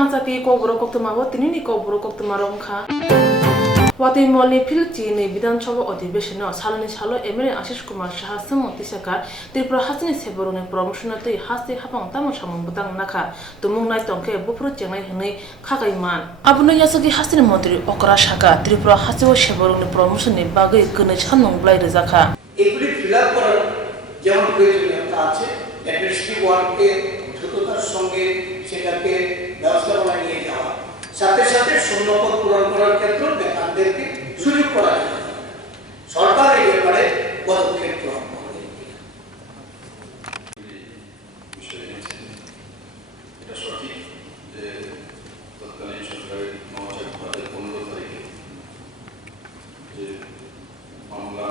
Swrangchati Kokborok Koktwma wo tinini Kokborok Koktwma rongkha Wati molni pilchi ni Bidhanasabha Adhibeshon salani salo MLA Ashish Kumar Shah samoti saka Tripura hasini seborone promotionatei hasti hapang tamo samung butang nakha tumung nai tongke bupro chengnai hne khagaiman abunu yasagi hasini mantri okra shaka Tripura hasibo seborone promotion ni bagai kene chanung blai rezakha এগুলি fill up করার যেমন প্রয়োজনীয়তা আছে administrative ওয়ার্ককে দ্রুততার সঙ্গে সেটাকে ব্যবস্থাপনা নিয়ে যাওয়া সাথে সাথে শূন্যপদ পূরণ করার ক্ষেত্রে বেকারদেরকে সুযোগ করা যায় সরকার এই ব্যাপারে পদক্ষেপ গ্রহণ করবে এটা সঠিক যে তৎকালীন সরকারের 2015 তারিখে যে মামলা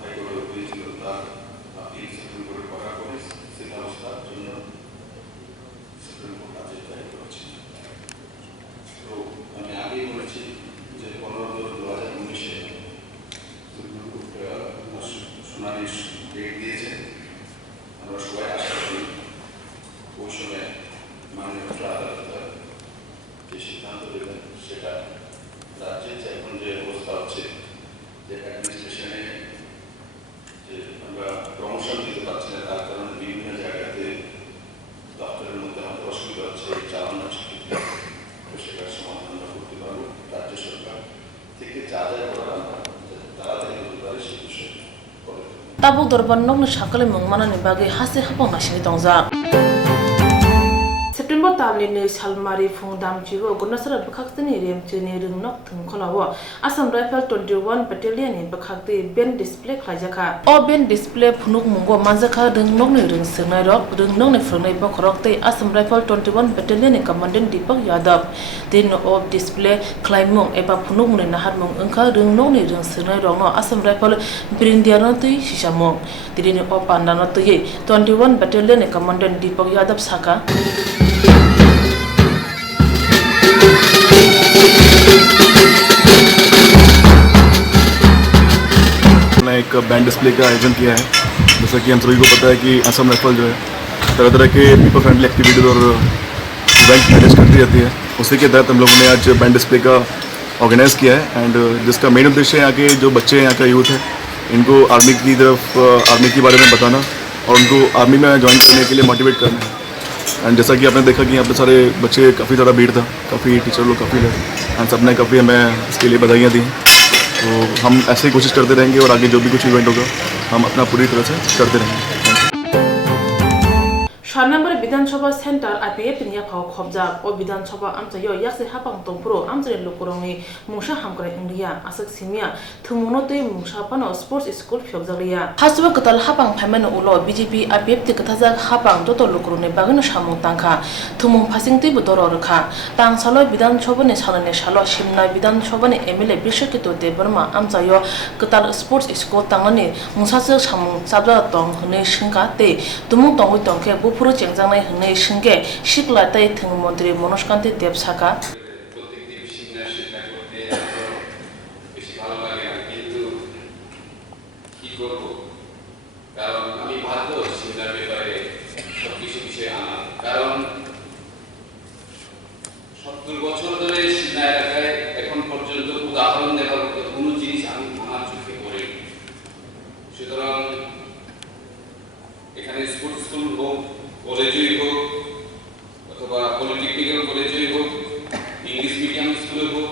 হাইকোর্টে হয়েছিল তার আপিল সুপ্রিম কোর্টে করা করে স্থিতাবস্থার জন্য সুপ্রিম কোর্ট আদেশ জারি করেছে। তো আমি আগেই বলেছি যে 15/2019-এ সুপ্রিম কোর্ট শুনানির ডেট দিয়েছে। আমরা সবাই আশা করি ওই সময় মাননীয় আদালত যে সিদ্ধান্ত দেবেন সেটা রাজ্যের এখন যে অবস্থা হচ্ছে যে অ্যাডমিনিস্ট্রেশনে যে আমরা প্রমোশন দিতে পারছি না তার কারণে বিভিন্ন জায়গাতে দপ্তরের মধ্যে আমাদের অসুবিধা হচ্ছে চালানোর ক্ষেত্রে সেটার সমাধান আমরা করতে পারবো। রাজ্য সরকার থেকে যা যা করার আমরা তাড়াতাড়ি করতে পারে সে বিষয়ে করে Tabuk dorban nokni sakale mungmana ni bagai hasi hapang nasini tongja September tamni ni salmari phung damchigo gunasara bakhaktani remchini ringnok thungkholawo Assam Rifle 21 Battalion ni bakhakti ben display khlaijakha o ben display phunuk mungo manjakha ringnokni ringsengnai rok ringnokni phungnai bakhorok tei Assam Rifle 21 Battalion ni commandant Deepak Yadav tin o display khlaimung eba phunuk ni naharmung engkha ringnokni ringsengnai rok no Assam Rifle Brindiano tei sisamung tirini o pandano tei 21 Battalion ni commandant Deepak Yadav saka एक band display का आयोजन किया है। जैसा कि हम सभी को पता है कि असम राइफल जो है तरह तरह के पीपल फ्रेंडली एक्टिविटीज़ और इवेंट मैनेज करती रहती है। उसी के तहत हम लोगों ने आज बैंड डिस्प्ले का ऑर्गेनाइज़ किया है एंड जिसका मेन उद्देश्य यहाँ के जो बच्चे हैं यहाँ का यूथ है इनको आर्मी की तरफ आर्मी के बारे में बताना और उनको आर्मी में ज्वाइन करने के लिए मोटिवेट करना है। एंड जैसा कि आपने देखा कि यहाँ पे सारे बच्चे काफ़ी ज़्यादा भीड़ था, काफ़ी टीचर लोग काफ़ी लगे एंड सबने काफ़ी हमें इसके लिए बधाइयाँ दी। तो हम ऐसे ही कोशिश करते रहेंगे और आगे जो भी कुछ इवेंट होगा हम अपना पूरी तरह से करते रहेंगे। 6 number Bidhanasabha Center IPF ni phau khobja o Bidhanasabha amchayo yakse hapang tongpro amchre lokorongni mungsa hamkrai india asak simia thumuno tei mungsa pano sports school phobjagriya haswa katal hapang phaimano ulo BJP IPF te kathajak hapang doto lokorone bagano samung tangkha thumung phasing tei bodoro rakha tang salo Bidhanasabha ni salane salo simna Bidhanasabha ni MLA Bishakito Debarma amchayo katal sports school tangani mungsa se samung sabja tong hne singka te tumung tongwi tongke bu চেংজাংনাই হনে সঙ্গে শিকলাতাই থং মন্ত্রী মনস্কান্তি দেবসাকা প্রত্যেকটি বিশিন্যাস সেটা করতে বেশি ভালো লাগে না কিন্তু কি করব কারণ আমি বাধ্য সিনার ব্যাপারে সবকিছু বিষয়ে আনা কারণ 70 বছর ধরে সিনা এলাকায় এখন পর্যন্ত উদাহরণ দেওয়ার মতো কোনো জিনিস আমি আমার চোখে পড়ে সুতরাং এখানে স্পোর্টস স্কুল হোক কলেজই হোক অথবা পলিটেকনিক্যাল কলেজই হোক ইংলিশ মিডিয়াম স্কুলে হোক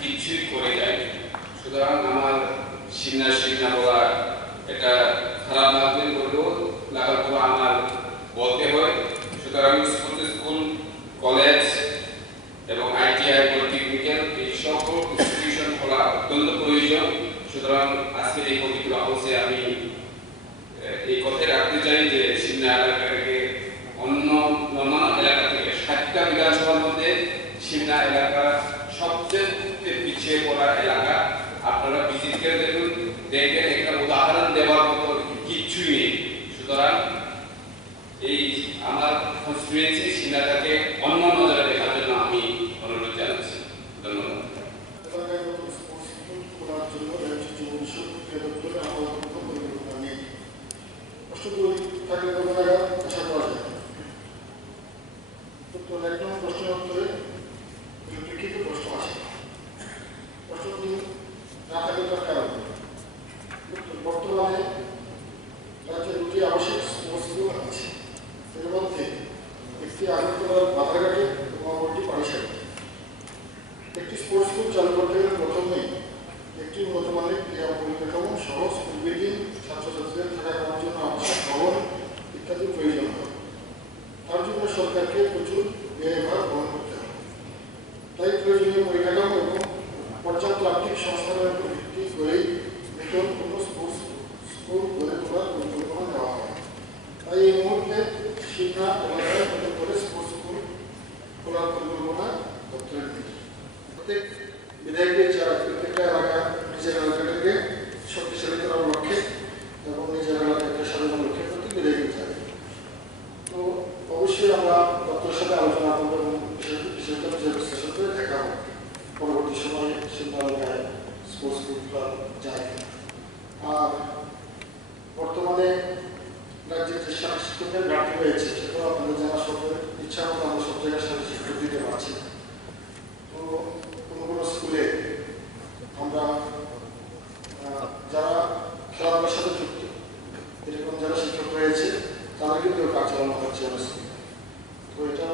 কিছুই করে যায় সুতরাং আমার সিন্না বলা এটা খারাপ লাগবে বললেও লাগার পর আমার বলতে হয় সুতরাং স্কুল কলেজ এবং ITI পলিটেকনিক্যাল এই সকল ইনস্টিটিউশন খোলা অত্যন্ত প্রয়োজন সুতরাং আজকের এই পবিত্র হাউসে আমি এই কথা রাখতে চাই যে সিন্না এলাকাকে অন্যান্য এলাকা থেকে 60টা বিধানসভার মধ্যে সিন্না এলাকা সবচেয়ে পিছিয়ে পড়া এলাকা আপনারা ভিজিট করে দেখেন একটা উদাহরণ দেওয়ার মতো কিছুই নেই সুতরাং এই আমার কনস্টিটুয়েন্সি সিন্নাটাকে অন্য নজরে দেখার জন্য আমি অনুরোধ জানাচ্ছি ধন্যবাদ সহ স্কুল বিল্ডিং ছাত্রছাত্রীদের থাকা খাওয়ার জন্য আবশ্যক ভবন ইত্যাদি প্রয়োজন হয়। তার জন্য সরকারকে প্রচুর ব্যয়ভার বহন করতে হবে। তাই প্রয়োজনীয় পরিকাঠামো এবং পর্যাপ্ত আর্থিক সংস্থানের উপর ভিত্তি করেই নতুন কোনো স্কুল গড়ে তোলার পরিকল্পনা নেওয়া হয়। তাই এই মুহূর্তে শিক্ষা এলাকায় নতুন করে স্পোর্টস স্কুল খোলার পরিকল্পনা দপ্তরের দিকে। প্রত্যেক বিধায়কের প্রত্যেকটা এলাকা নিজের এলাকাটাকে শক্তিশালী করার লক্ষ্যে এবং নিজের এলাকাকে সাজানোর লক্ষ্যে প্রতি বিধায়কের চাই। তো অবশ্যই আমরা দপ্তরের সাথে আলোচনা করবো এবং বিষয়টার সাথে দেখা হবে পরবর্তী সময়ে শিল্পা এলাকায় স্পোর্টস স্কুল খোলা যায়। আর বর্তমানে রাজ্যের যে শিক্ষকের ঘাটতি রয়েছে সেটাও আপনাদের জানা সত্ত্বেও ইচ্ছা মতো আমরা সব জায়গায় শিক্ষক দিতে পারছি না। তো কোনো কোনো স্কুলে আমরা যারা খেলাধুলার সাথে যুক্ত এরকম যারা শিক্ষক রয়েছে তারা কিন্তু কাজ চালানো হচ্ছে আমার স্কুলে। তো এটা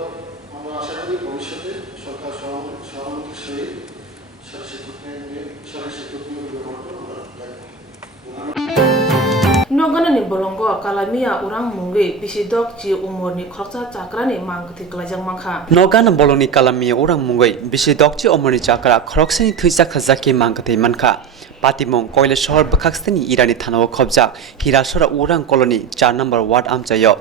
আমরা আশা করি ভবিষ্যতে সরকার সহানুভূতির সহিত শিক্ষক নিয়োগ ব্যবহার করে আমরা দেখব। Nogana ni bolongo kalamia urang mungge bisidok ci umurni khoksa chakrani mangthi klajang mangkha. Nogana boloni kalamia urang mungge bisidok ci umurni chakra khroksani thuisa khazaki mangthi manka. Patimong koile shahar bakhaksani irani thanao khobjak hirasora urang koloni 4 number ward amchayo.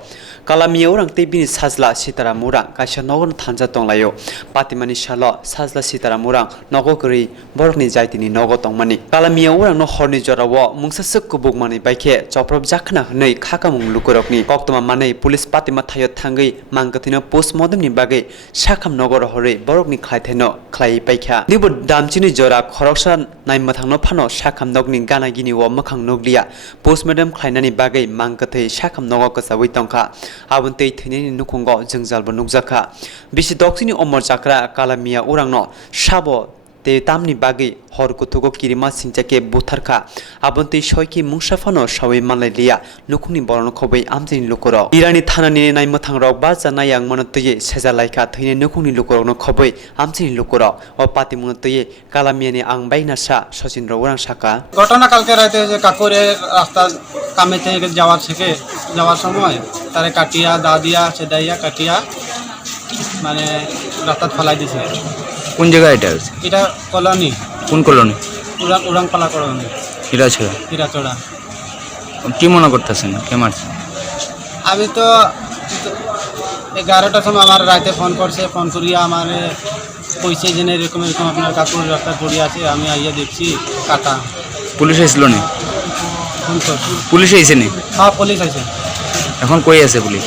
Kalamia urang tebini sajla sitara murang kaisa nogon thanja tonglayo. Patimani shalo sajla sitara murang nogokri borokni jaitini nogo tongmani. Kalamia urang no horni jorawo mungsasuk kubugmani baikhe Choprab jakhna nei khakamung lukorokni Koktwma manei police patima thayo thangai mangkathino postmortem ni bagai sakham nogor hore borokni khlaitheno khlai paikha nibo damchini jora khoroksa naimathangno phano sakham nogni gana gini wo makhang noglia postmortem khlainani bagai mangkathai sakham nogo kasawi tongkha abuntei thini nukhungo jengjalbo nukjaka bisi doksini omor chakra kalamia urangno sabo te tamni bagi hor kutugo kirima singchake butharka abonte shoiki mungsafano sawi manlailia nukuni borno khobai amjini lukoro irani thanani naimathang rok ba jana yang manotye seja laika thine nukuni lukoro no khobai amjini lukoro o pati munotye kalamiani angbaina sa Sachindra orang শাখা ঘটনা কালকে রাতে যে কাকুরে রাস্তা কামে থেকে যাওয়ার সময় তারে কাটিয়া দাদিয়া সেদাইয়া কাটিয়া মানে রাস্তা ফলাই দিছে। কোন জায়গায় এটা কলোনি কোন কলোনি উড়াংপালা কলোনি হীরাচড়া কি মনে করতেছেন কে মারছে? আমি তো 11টার সময় আমার রাতে ফোন করছে, ফোন করিয়া আমার কইছে যে এরকম আপনার কাকুর রাস্তা পড়ে আছে। আমি আইয়া দেখছি কাটা। পুলিশ আইছিল নি? পুলিশ আইছে নি? হ্যাঁ পুলিশ আইছে। এখন কই আছে পুলিশ?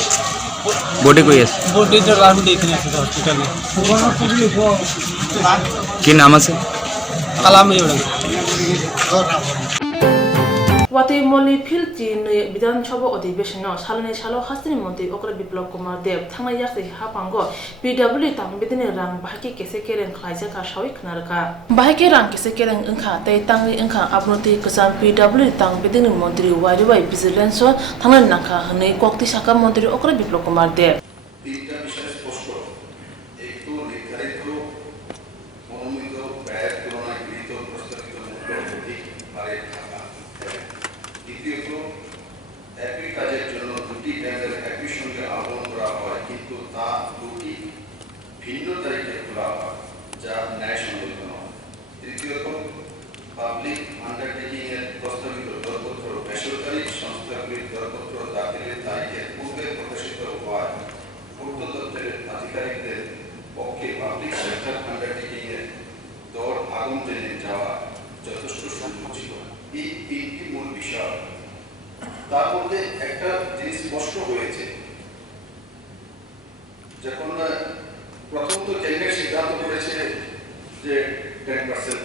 বডি কই আছে? বডি তো রাউন্ড এখানে আছে হসপিটালে। কি নাম আছে? কালামি ওড়া Wati moli phil chi nui bidan chobo ଅଧିବେଶନ salone salo hastini মন্ত্রী okra biplab kumar dev thangna yakse hapango pw tam bidine rang bahki kese kereng khlaija ka shawi knarka bahki rang kese kereng engkha tai tangi engkha abnoti kusam pw tam bidine মন্ত্রী wariwai vigilance thangna nakha hne kokti saka মন্ত্রী okra biplab kumar dev তিনটা বিষয় স্পষ্ট। একটু নির্ধারিত মনোনীত ব্যয়ের তুলনায় গৃহীত প্রস্তাবিত মূল্য অধিক হারে থাকা। দ্বিতীয়ত একই কাজের জন্য দুটি টেন্ডার একই সঙ্গে আহ্বান করা হয় কিন্তু তা দুটি ভিন্ন তারিখে খোলা হয় যা ন্যায়সঙ্গত নয়। তৃতীয়ত পাবলিক আন্ডারটেকিং এর প্রস্তাবিত দরপত্র বেসরকারি সংস্থাগুলির দরপত্র দাখিলের তারিখের পূর্বে প্রকাশিত হওয়ায় পূর্ত দপ্তরের আধিকারিকদের পক্ষে পাবলিক সেক্টর আন্ডারটেকিং এর দর আগুন জেনে যাওয়া যথেষ্ট সম্ভব ছিল। এই তিনটি মূল বিষয়। তার মধ্যে একটা জিনিস স্পষ্ট হয়েছে, যখন প্রথমত কেন্দ্রের সিদ্ধান্ত করেছে যে 10%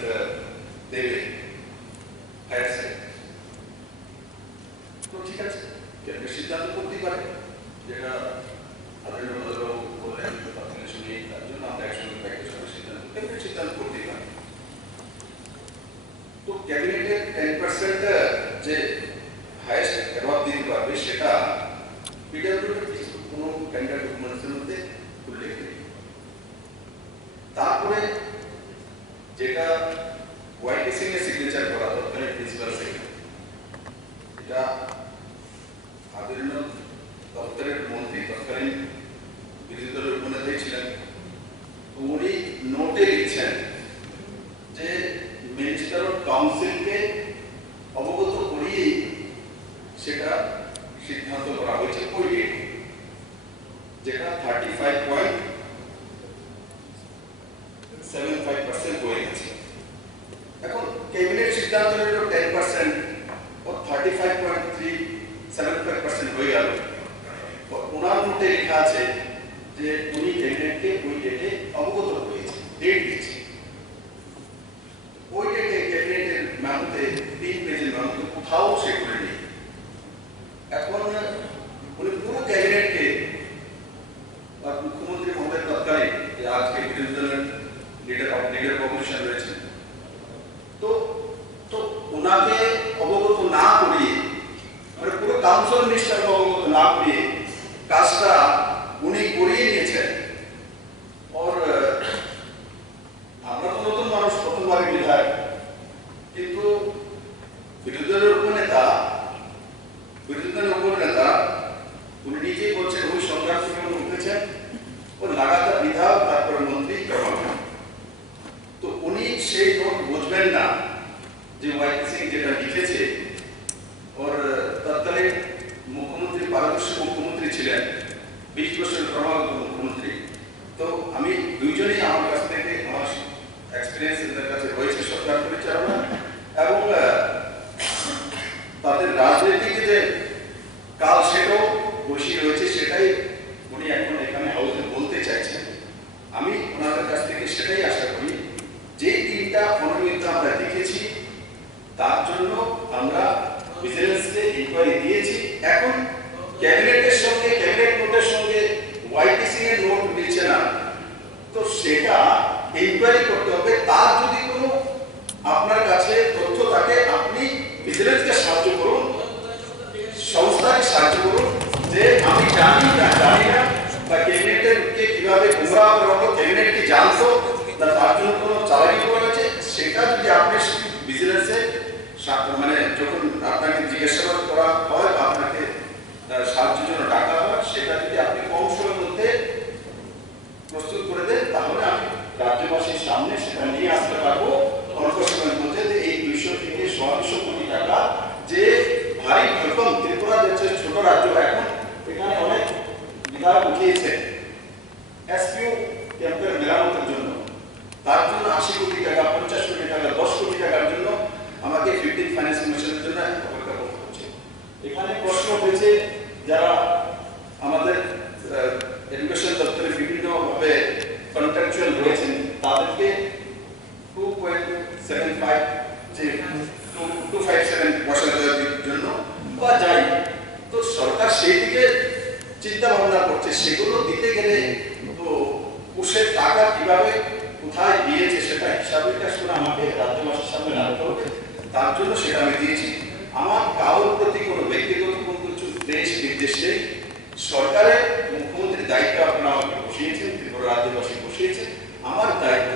দেবে হায়ার সেকেন্ডারি, তো ঠিক আছে কেন্দ্রের সিদ্ধান্ত করতে পারে, যেটা সিদ্ধান্ত করতে পারে। তো ক্যাবিনেটের 10% যে হাইয়েস্ট অ্যাওয়ার্ড দিতে পারবে সেটা পিডব্লিউডির কোনো টেন্ডার ডকুমেন্টসের মধ্যে উল্লেখ নেই। তারপরে যেটা ওয়াইটি সিং এর সিগনেচার করা দরকার প্রিন্সিপাল সেক্রেটারি, যে উনি ক্যাবিনেটকে ওই ডেটে অবগত করেছে, ডেট দিয়েছে। ওই ডেটে ক্যাবিনেটের মেমোতে 3 পেজের মেমোতে কোথাও সেগুলো নেই। এখন উনি পুরো ক্যাবিনেটকে বা মুখ্যমন্ত্রী মহোদয়ের তৎকালীন যে আজকে বিরোধী দলের লিডার কমিশন রয়েছে, তো তো ওনাকে অবগত না করিয়ে, মানে পুরো কাউন্সিল মিনিস্টারকে অবগত না করিয়ে কাজটা উনি করিয়ে নিয়েছেন। ওর আমরা তো নতুন মানুষ, প্রথমবারে বিধায়ক, কিন্তু বিরোধী দলের উপনেতা উনি নিজেই বলছেন উনি সংগ্রাম থেকে উঠেছেন, ও লাগাতার বিধায়ক, তারপরে মন্ত্রী, তো উনি সেই নোট বুঝবেন না যে ওয়াইপি সিং যেটা লিখেছে। ওর তৎকালীন মুখ্যমন্ত্রী, পারদর্শী মুখ্যমন্ত্রী ছিলেন, 20 বছরের ক্রমাগত মুখ্যমন্ত্রী। তো আমি দুইজনেই আমার কাছ থেকে আমার এক্সপিরিয়েন্স এদের কাছে রয়েছে সরকার পরিচালনা এবং তাদের রাজনৈতিক যে কাল সেটাও বসি রয়েছে, সেটাই উনি এখন এখানে হাউসে বলতে চাইছেন। আমি ওনাদের কাছ থেকে সেটাই আশা করি, যে 3টা অনিয়মিততা আমরা দেখেছি তার জন্য আমরা ভিজিলেন্সকে ইনকোয়ারি দিয়েছি। এখন ক্যাবিনেটের সঙ্গে, ক্যাবিনেট নোটের সঙ্গে ওয়াইপি সিং এর নোট মিলছে না, তো সেটা ইনকোয়ারি করতে হবে। তার যদি কোনো আপনার কাছে তথ্য থাকে, আপনি ভিজিলেন্সকে সাহায্য করুন, সংস্থাকে সাহায্য করুন, যে আমি জানি না জানি না বা ক্যাবিনেটকে কিভাবে গুমরাহ করা হলো, ক্যাবিনেট কি জানতো, তার জন্য কোনো চালাকি করা হয়েছে, সেটা যদি আপনি ভিজিলেন্সে মানে যখন আপনাকে জিজ্ঞাসাবাদ করা হয় বা আপনাকে সাহায্যের জন্য ডাকা হয়, সেটা যদি আপনি কম সময়ের মধ্যে প্রস্তুত করে দেন, তাহলে আমি রাজ্যবাসীর সামনে সেটা নিয়ে আসতে পারবো অল্প সময়ের মধ্যে, যে এই 200 থেকে 100 কোটি টাকা যে ভারী ভরকম ত্রিপুরা দেশের ছোট রাজ্য, এখন এখানে অনেক বিধায়ক উঠিয়েছে এসপিও ক্যাম্পের মেরামতের জন্য, তার জন্য 80 কোটি টাকা, 50 কোটি টাকা, 10 কোটি টাকার জন্য আমাকে 15 ফাইন্যান্স কমিশনের জন্য অপেক্ষা করতে হচ্ছে। এখানে প্রশ্ন হয়েছে যারা আমাদের এডুকেশন দপ্তরে বিভিন্নভাবে কন্ট্রাকচুয়াল রয়েছেন, তাদেরকে 2.75 যে 257 বছর দেওয়ার জন্য বা যাই, তো সরকার সেই দিকে চিন্তা ভাবনা করছে। সেগুলো দিতে গেলে তো কোষের টাকা কিভাবে কোথায় দিয়েছে সেটা হিসাবে করে আমাকে রাজ্যবাসীর সামনে রাখতে হবে, তার জন্য সেটা আমি দিয়েছি। আমার কারোর প্রতি কোনো ব্যক্তিগত কোনো কিছু দেশ নির্দেশ নেই। সরকারের মুখ্যমন্ত্রীর দায়িত্ব আপনারা আমাকে বসিয়েছেন, ত্রিপুরা রাজ্যবাসী বসিয়েছেন। আমার দায়িত্ব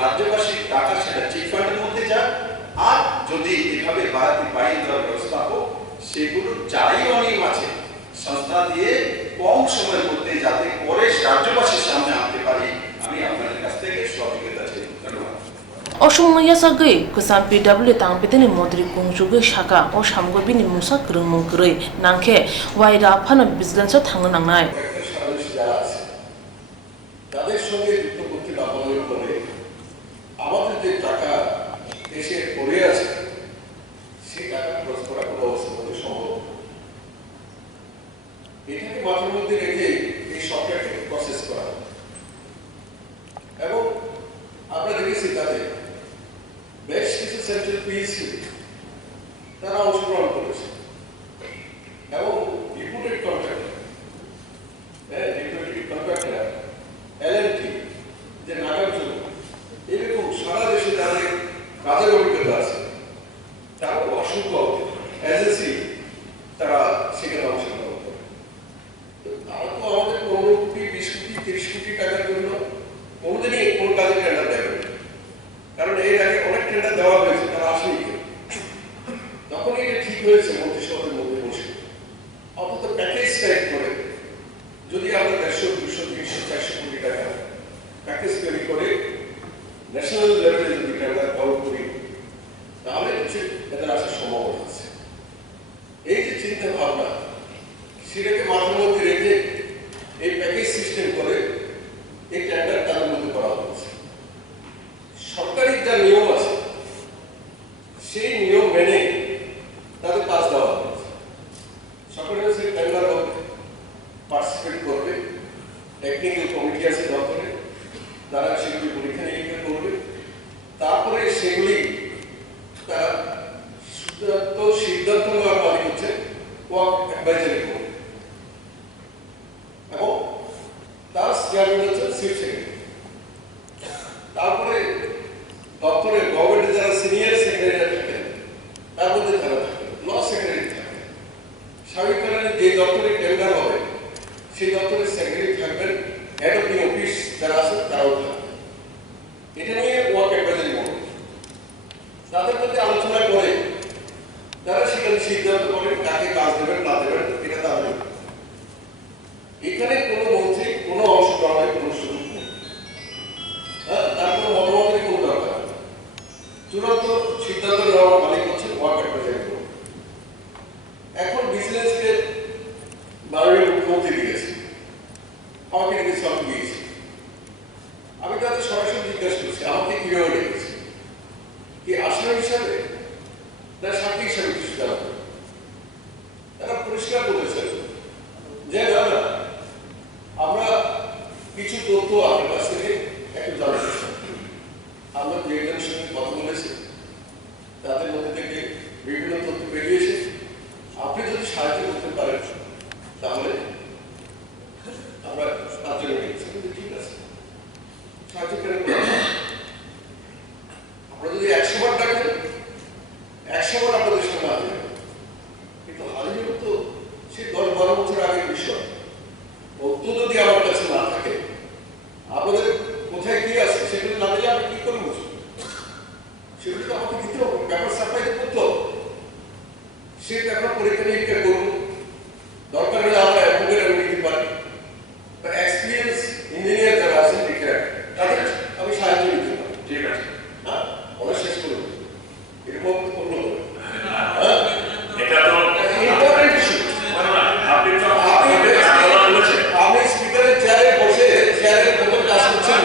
রাজ্যবাসীর টাকা সেটা চিট ফান্ডের মধ্যে যাক, আর যদি এভাবে বাড়াতে বাড়িয়ে দেওয়ার ব্যবস্থা হোক, সেগুলো যাই অনিয়ম আছে সংস্থা দিয়ে কম সময়ের মধ্যে যাতে করে রাজ্যবাসীর সামনে আনতে পারি, আমি আপনাদের কাছ থেকে সহযোগিতা চাই। ধন্যবাদ। অসময়া সাগৈ কুসান পিডব্লিউ তাংপিতেনি মন্ত্রী কুংজুগৈ শাখা ও সামগবিনি মুসা গ্রুমুগ্রৈ নাংখে ওয়াইরা ফানো ভিজিলেন্সও থাংনো নাংনাय তাদের সঙ্গে যুক্ত করতে না পারার ফলে আমাদের যে টাকা দেশে পড়ে আছে, সেই টাকা খরচ করা কোনো অবস্থার মধ্যে সম্ভব। এটাকে মাথার মধ্যে রেখে এই সফটওয়্যারটাকে প্রসেস করা, এবং আমরা দেখেছি তাদের বেশ কিছু সেন্ট্রাল পিএসসি তারা অংশগ্রহণ করেছে, এবং রিপুটেড কন্ট্রাক্টর, যে নাগার্জুন, এরকম সারা দেশে তাদের কাজের অভিজ্ঞতা আছে, তারও অসংখ্য এজেন্সি তারা সেখানে অংশগ্রহণ করে। তারা তো আমাদের 15 কোটি, 20 কোটি, 30 কোটি টাকার জন্য কোনোদিনই কোন কাজে টেন্ডার দেবে, কারণ এর আগে অনেক টেন্ডার দেওয়া হয়েছে, তারা আসেনি। তখন এটা ঠিক হয়েছে মন্ত্রিসভার মধ্যে বসে, অন্তত প্যাকেজ টাইপ করে যদি আমরা 150, 200, 300, 400 কোটি টাকা প্যাকেজ তৈরি করে ন্যাশনাল লেভেলে যদি টেন্ডার কল করি, তাহলে এদের আসার সম্ভাবনা আছে। এই যে চিন্তা ভাবনা, সেটাকে মাথার মধ্যে রেখে এই প্যাকেজ সিস্টেম করে এই টেন্ডার তাদের মধ্যে করা হচ্ছে। সরকারি যা নিয়ম আছে সেই নিয়ম মেনে তাদের কাজ দেওয়া হবে। তো সিদ্ধান্ত নেওয়ার মালিক হচ্ছে ওয়ার্ক অ্যাডভাইজারি বোর্ড এবং তার চেয়ারম্যান হচ্ছে চিফ সেক্রেটারি। তারপরে দপ্তরে গভর্নমেন্টে যারা সিনিয়র সেক্রেটারি থাকেন তার মধ্যে তারা থাকেন, ল সেক্রেটারি থাকেন। স্বাভাবিক কারণে যে দপ্তরে টেন্ডার হবে সেই দপ্তরের সেক্রেটারি থাকবেন, হেড অফ দি অফিস যারা আছেন তারাও থাকবেন। এটা নিয়ে ওয়ার্ক অ্যাডভাইজারি বোর্ড তাদের মধ্যে আলোচনা করে তারা সেখানে সিদ্ধান্ত করেন কাকে কাজ দেবেন না দেবেন, এটা তাদের। এখানে কোনো মন্ত্রী কোনো অংশগ্রহণের কোনো সুযোগ নেই, তার কোনো মতামতের কোনো দরকার নেই। চূড়ান্ত সিদ্ধান্ত নেওয়ার মালিক হচ্ছে ওয়ার্ক অ্যাডভাইজারি বোর্ড। এখন বিজনেসকে মাননীয় মুখ্যমন্ত্রী দিয়েছে, আমাকে ডেকেছে, আমি গিয়েছি। আমি তাদের সরাসরি জিজ্ঞাসা করছি আমাকে কিভাবে ডেকেছে, কি আসামি হিসাবে না সাক্ষী হিসাবে কিছু জানা। তারা পরিষ্কার বলেছেন যে না না, আমরা কিছু তথ্য আপনার কাছ থেকে একটু জানার চেষ্টা করি। আমরা যে একজনের সঙ্গে কথা বলেছি তাদের মধ্যে থেকে বিভিন্ন তথ্য বেরিয়েছে, আপনি যদি সাহায্য করতে পারেন তাহলে আমরা তার জন্য ডেকেছি। ঠিক আছে, সাহায্য করে আমরা যদি 100 বার ডাকেন 100 বার আপনাদের সঙ্গে আসবে, কিন্তু হাজির তো সেই 10-12 বছর আগের বিষয়। তথ্য যদি আমার কাছে না থাকে, আপনাদের কোথায় কি আছে সেগুলো না দিলে আমি কি করে বুঝবো? সেগুলো তো আমাকে দিতে হবে, পেপার সাপ্লাই করতে হবে। সেই পেপার পরীক্ষা নিরীক্ষা করুন, দরকার হলে আমরা অ্যাডভোকেট আমি দিতে পারি, বা এক্সপিরিয়েন্স ইঞ্জিনিয়ার যারা আছেন রিটায়ার্ড তাদের আমি সাহায্য নিতে পারি। ঠিক আছে, হ্যাঁ, ওরা শেষ করুন, এরকম করলো এটা তো ইম্পর্টেন্ট ইস্যু। আপনি স্পিকারের চেয়ারে বসে চেয়ারের মতো কাজ করছেন,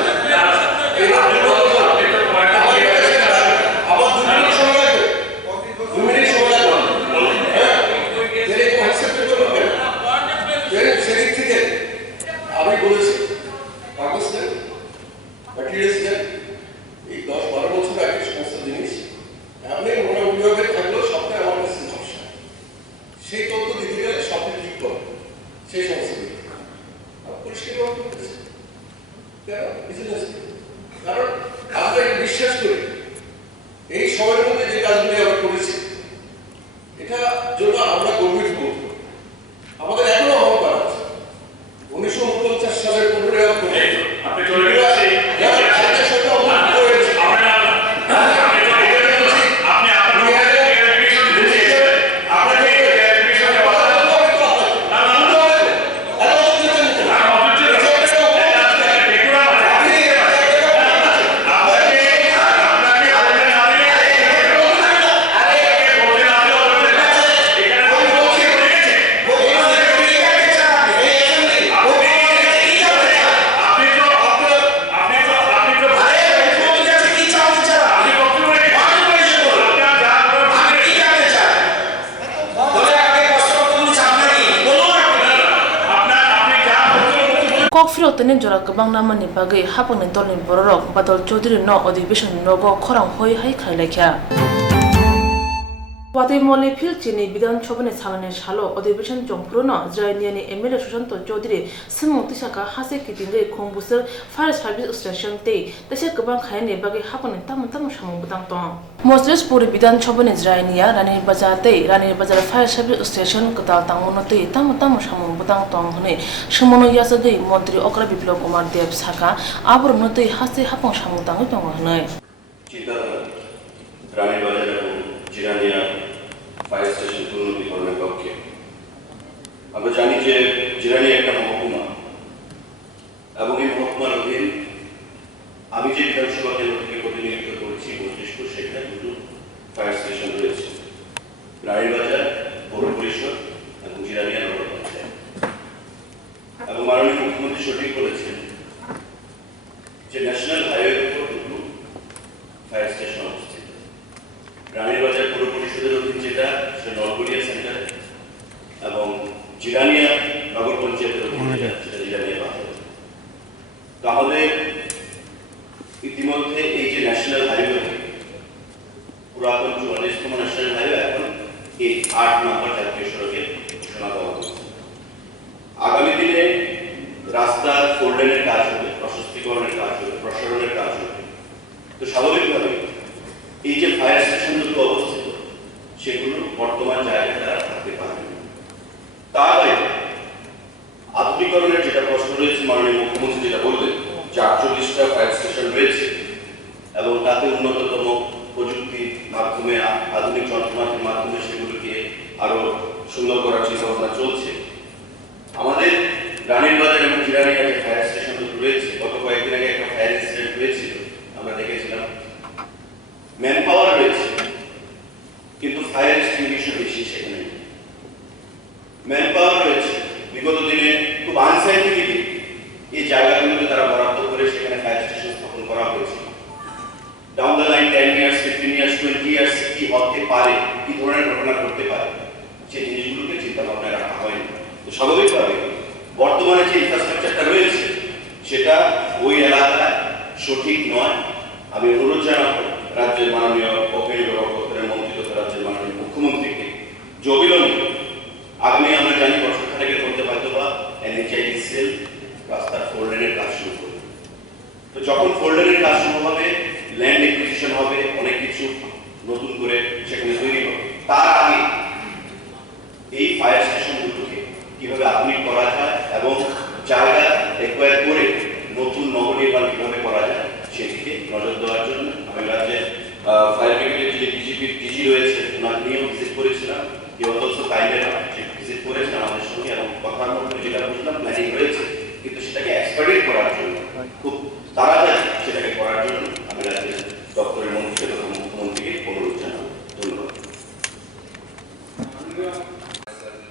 আমার 2 মিনিট সময় লাগবে, 2 মিনিট সময় লাগবে। সেদিক থেকে আমি বলেছি কাগজ দেন, ম্যাটেরিয়ালস দেন। এই 10-12 বছর আগে সমস্ত জিনিস আপনি মনে বিভাগে থাকলেও সবটাই আমার কাছে সমস্যা। সেই তথ্য দিতে গেলে সবটা ঠিক করবে, সেই সমস্ত পরিষ্কার করতেছে। কারণ আমরা বিশ্বাস করি এই সময়ের মধ্যে যে কাজগুলি আমরা করেছি এটা জন্য আমরা গর্বিত বোধ করি। আমাদের এখনো অহংকার আছে। 1949 সালের 15 অক্টোবর আপনি চলে গেছে Kokborok jora kabang namani bagai hapang ni dolin borok badal Chaudhary no अधिवेशन nogo khorang hoi hai khailakha Watemole Phil Chini বিধানসভা সালানের সালো অধিবেশন জংপুরনো জয়নিয়ানি এমএলএ সুশান্ত চৌধুরী সিমুক্তি শাখা হাসে কিতিনরে খংবুসর ফায়ার সার্ভিস স্টেশন তে দেশে গোबां খায়নি বাগে হাপনি তামতাম সামুবদাং দं মজলিসপুর বিধানসভা জয়নিয়া রানীর বাজার ফায়ার সার্ভিস স্টেশন কতাল তাংমনতে তামতাম সামুবদাং দं হনে সমনো ইয়াসগৈ মন্ত্রী অগ্র বিপ্লব কুমার দেব শাখা আবরনতে হাসে হাপং সামুদাং দं হনে রানীর বাজার জিরানিয়া ফায়ার স্টেশন পুনরুদ্ধারের পক্ষে আমরা জানি যে জিরানিয়া একটা মহকুমা এবং এই মহকুমার অধীন আমি যে বিধানসভা কেন্দ্র থেকে প্রতিনিধিত্ব করেছি মজলিসপুর সেখানে দুটো ফায়ার স্টেশন রয়েছে রানীর বাজার পৌর পরিষদ এবং জিরানিয়া নগর পঞ্চায়েত এবং মাননীয় মুখ্যমন্ত্রী সঠিক বলেছেন যে ন্যাশনাল হাইওয়ের উপর দুটো ফায়ার স্টেশন অবস্থিত রানীর বাজার পৌর পরিষদের অধীন যেটা সেটা নলগড়িয়া সেন্টার এবং জিরানিয়া নগর পঞ্চায়েতের অধীন সেটা জিরানিয়া বাজার। তো আমাদের ইতিমধ্যে এই যে ন্যাশনাল হাইওয়ে পুরাতন 44তম ন্যাশনাল হাইওয়ে এখন 8 নম্বর জাতীয় সড়কে ঘোষণা দেওয়া হয়েছে। আগামী দিনে রাস্তার ফোরলেনের কাজ হবে, প্রশস্তীকরণের কাজ হবে, প্রসারণের কাজ হবে। তো স্বাভাবিকভাবে এই যে ফায়ার স্টেশনগুলো অবস্থিত সেগুলো বর্তমান জায়গায় তারা থাকতে পারবে। তার বাইরে আধুনিকরণের যেটা প্রশ্ন রয়েছে, মাননীয় মুখ্যমন্ত্রী যেটা বললেন, ৪৪টা ফায়ার স্টেশন রয়েছে এবং তাতে উন্নততম প্রযুক্তির মাধ্যমে, আধুনিক যন্ত্রপাতির মাধ্যমে সেগুলোকে আরো সুন্দর করার চিন্তা ভাবনা চলছে। আমাদের রানীর বাজার এবং জিরানিয়া যে ফায়ার স্টেশনগুলো রয়েছে, গত কয়েকদিন আগে একটা ফায়ার ইনসিডেন্ট হয়েছিল, আমরা দেখেছিলাম। ম্যান পাওয়ার রয়েছে কিন্তু ফায়ার এক্সটিংগুইশার বেশি সেখানে। ম্যান পাওয়ার রয়েছে, বিগত দিনে খুব আনসাইন্টিফিক এই জায়গাগুলোকে তারা বরাদ্দ করে সেখানে ফায়ার স্টেশন স্থাপন করা হয়েছে। Down the line 10 years, 15 years, 20 years কি হতে পারে, কি ধরনের ঘটনা ঘটতে পারে, সেই জিনিসগুলোকে চিন্তা ভাবনায় রাখা হয়নি। তো স্বাভাবিকভাবে বর্তমানে যে ইনফ্রাস্ট্রাকচারটা রয়েছে সেটা ওই এলাকায় সঠিক নয়। আমি অনুরোধ জানাবো রাজ্যের মাননীয় কোক্ট্রের মন্ত্রী তথা রাজ্যের মাননীয় মুখ্যমন্ত্রীকে যে অবিলম্বে আগামী, আমরা জানি বছরখানেকের মধ্যে হয়তো বা NHIDCL রাস্তার ফোরলেনের কাজ শুরু করবে। তো যখন ফোরলেনের কাজ শুরু হবে, ল্যান্ড একুইজিশন হবে, অনেক কিছু নতুন করে সেখানে তৈরি হবে, তার আগে এই ফায়ার স্টেশনগুলোকে কিভাবে আধুনিক করা যায় এবং জায়গা একুয়ার করে নতুন নবনির্মাণ কিভাবে করা যায় সেদিকে নজর দেওয়ার জন্য আমি রাজ্যের ফায়ার ব্রিগেডের যে ডিজি রয়েছে ওনাকে নিয়েও ভিজিট করেছিলাম। ভিজিট করেছেন আমাদের সঙ্গে এবং কথার মধ্যে যেটা বুঝলাম প্ল্যানিং রয়েছে, কিন্তু সেটাকে এক্সপার্টেড করার জন্য, খুব তাড়াতাড়ি সেটাকে করার জন্য আমি রাজ্যের দপ্তরের মন্ত্রী তথা মুখ্যমন্ত্রীকে অনুরোধ জানাবো। ধন্যবাদ।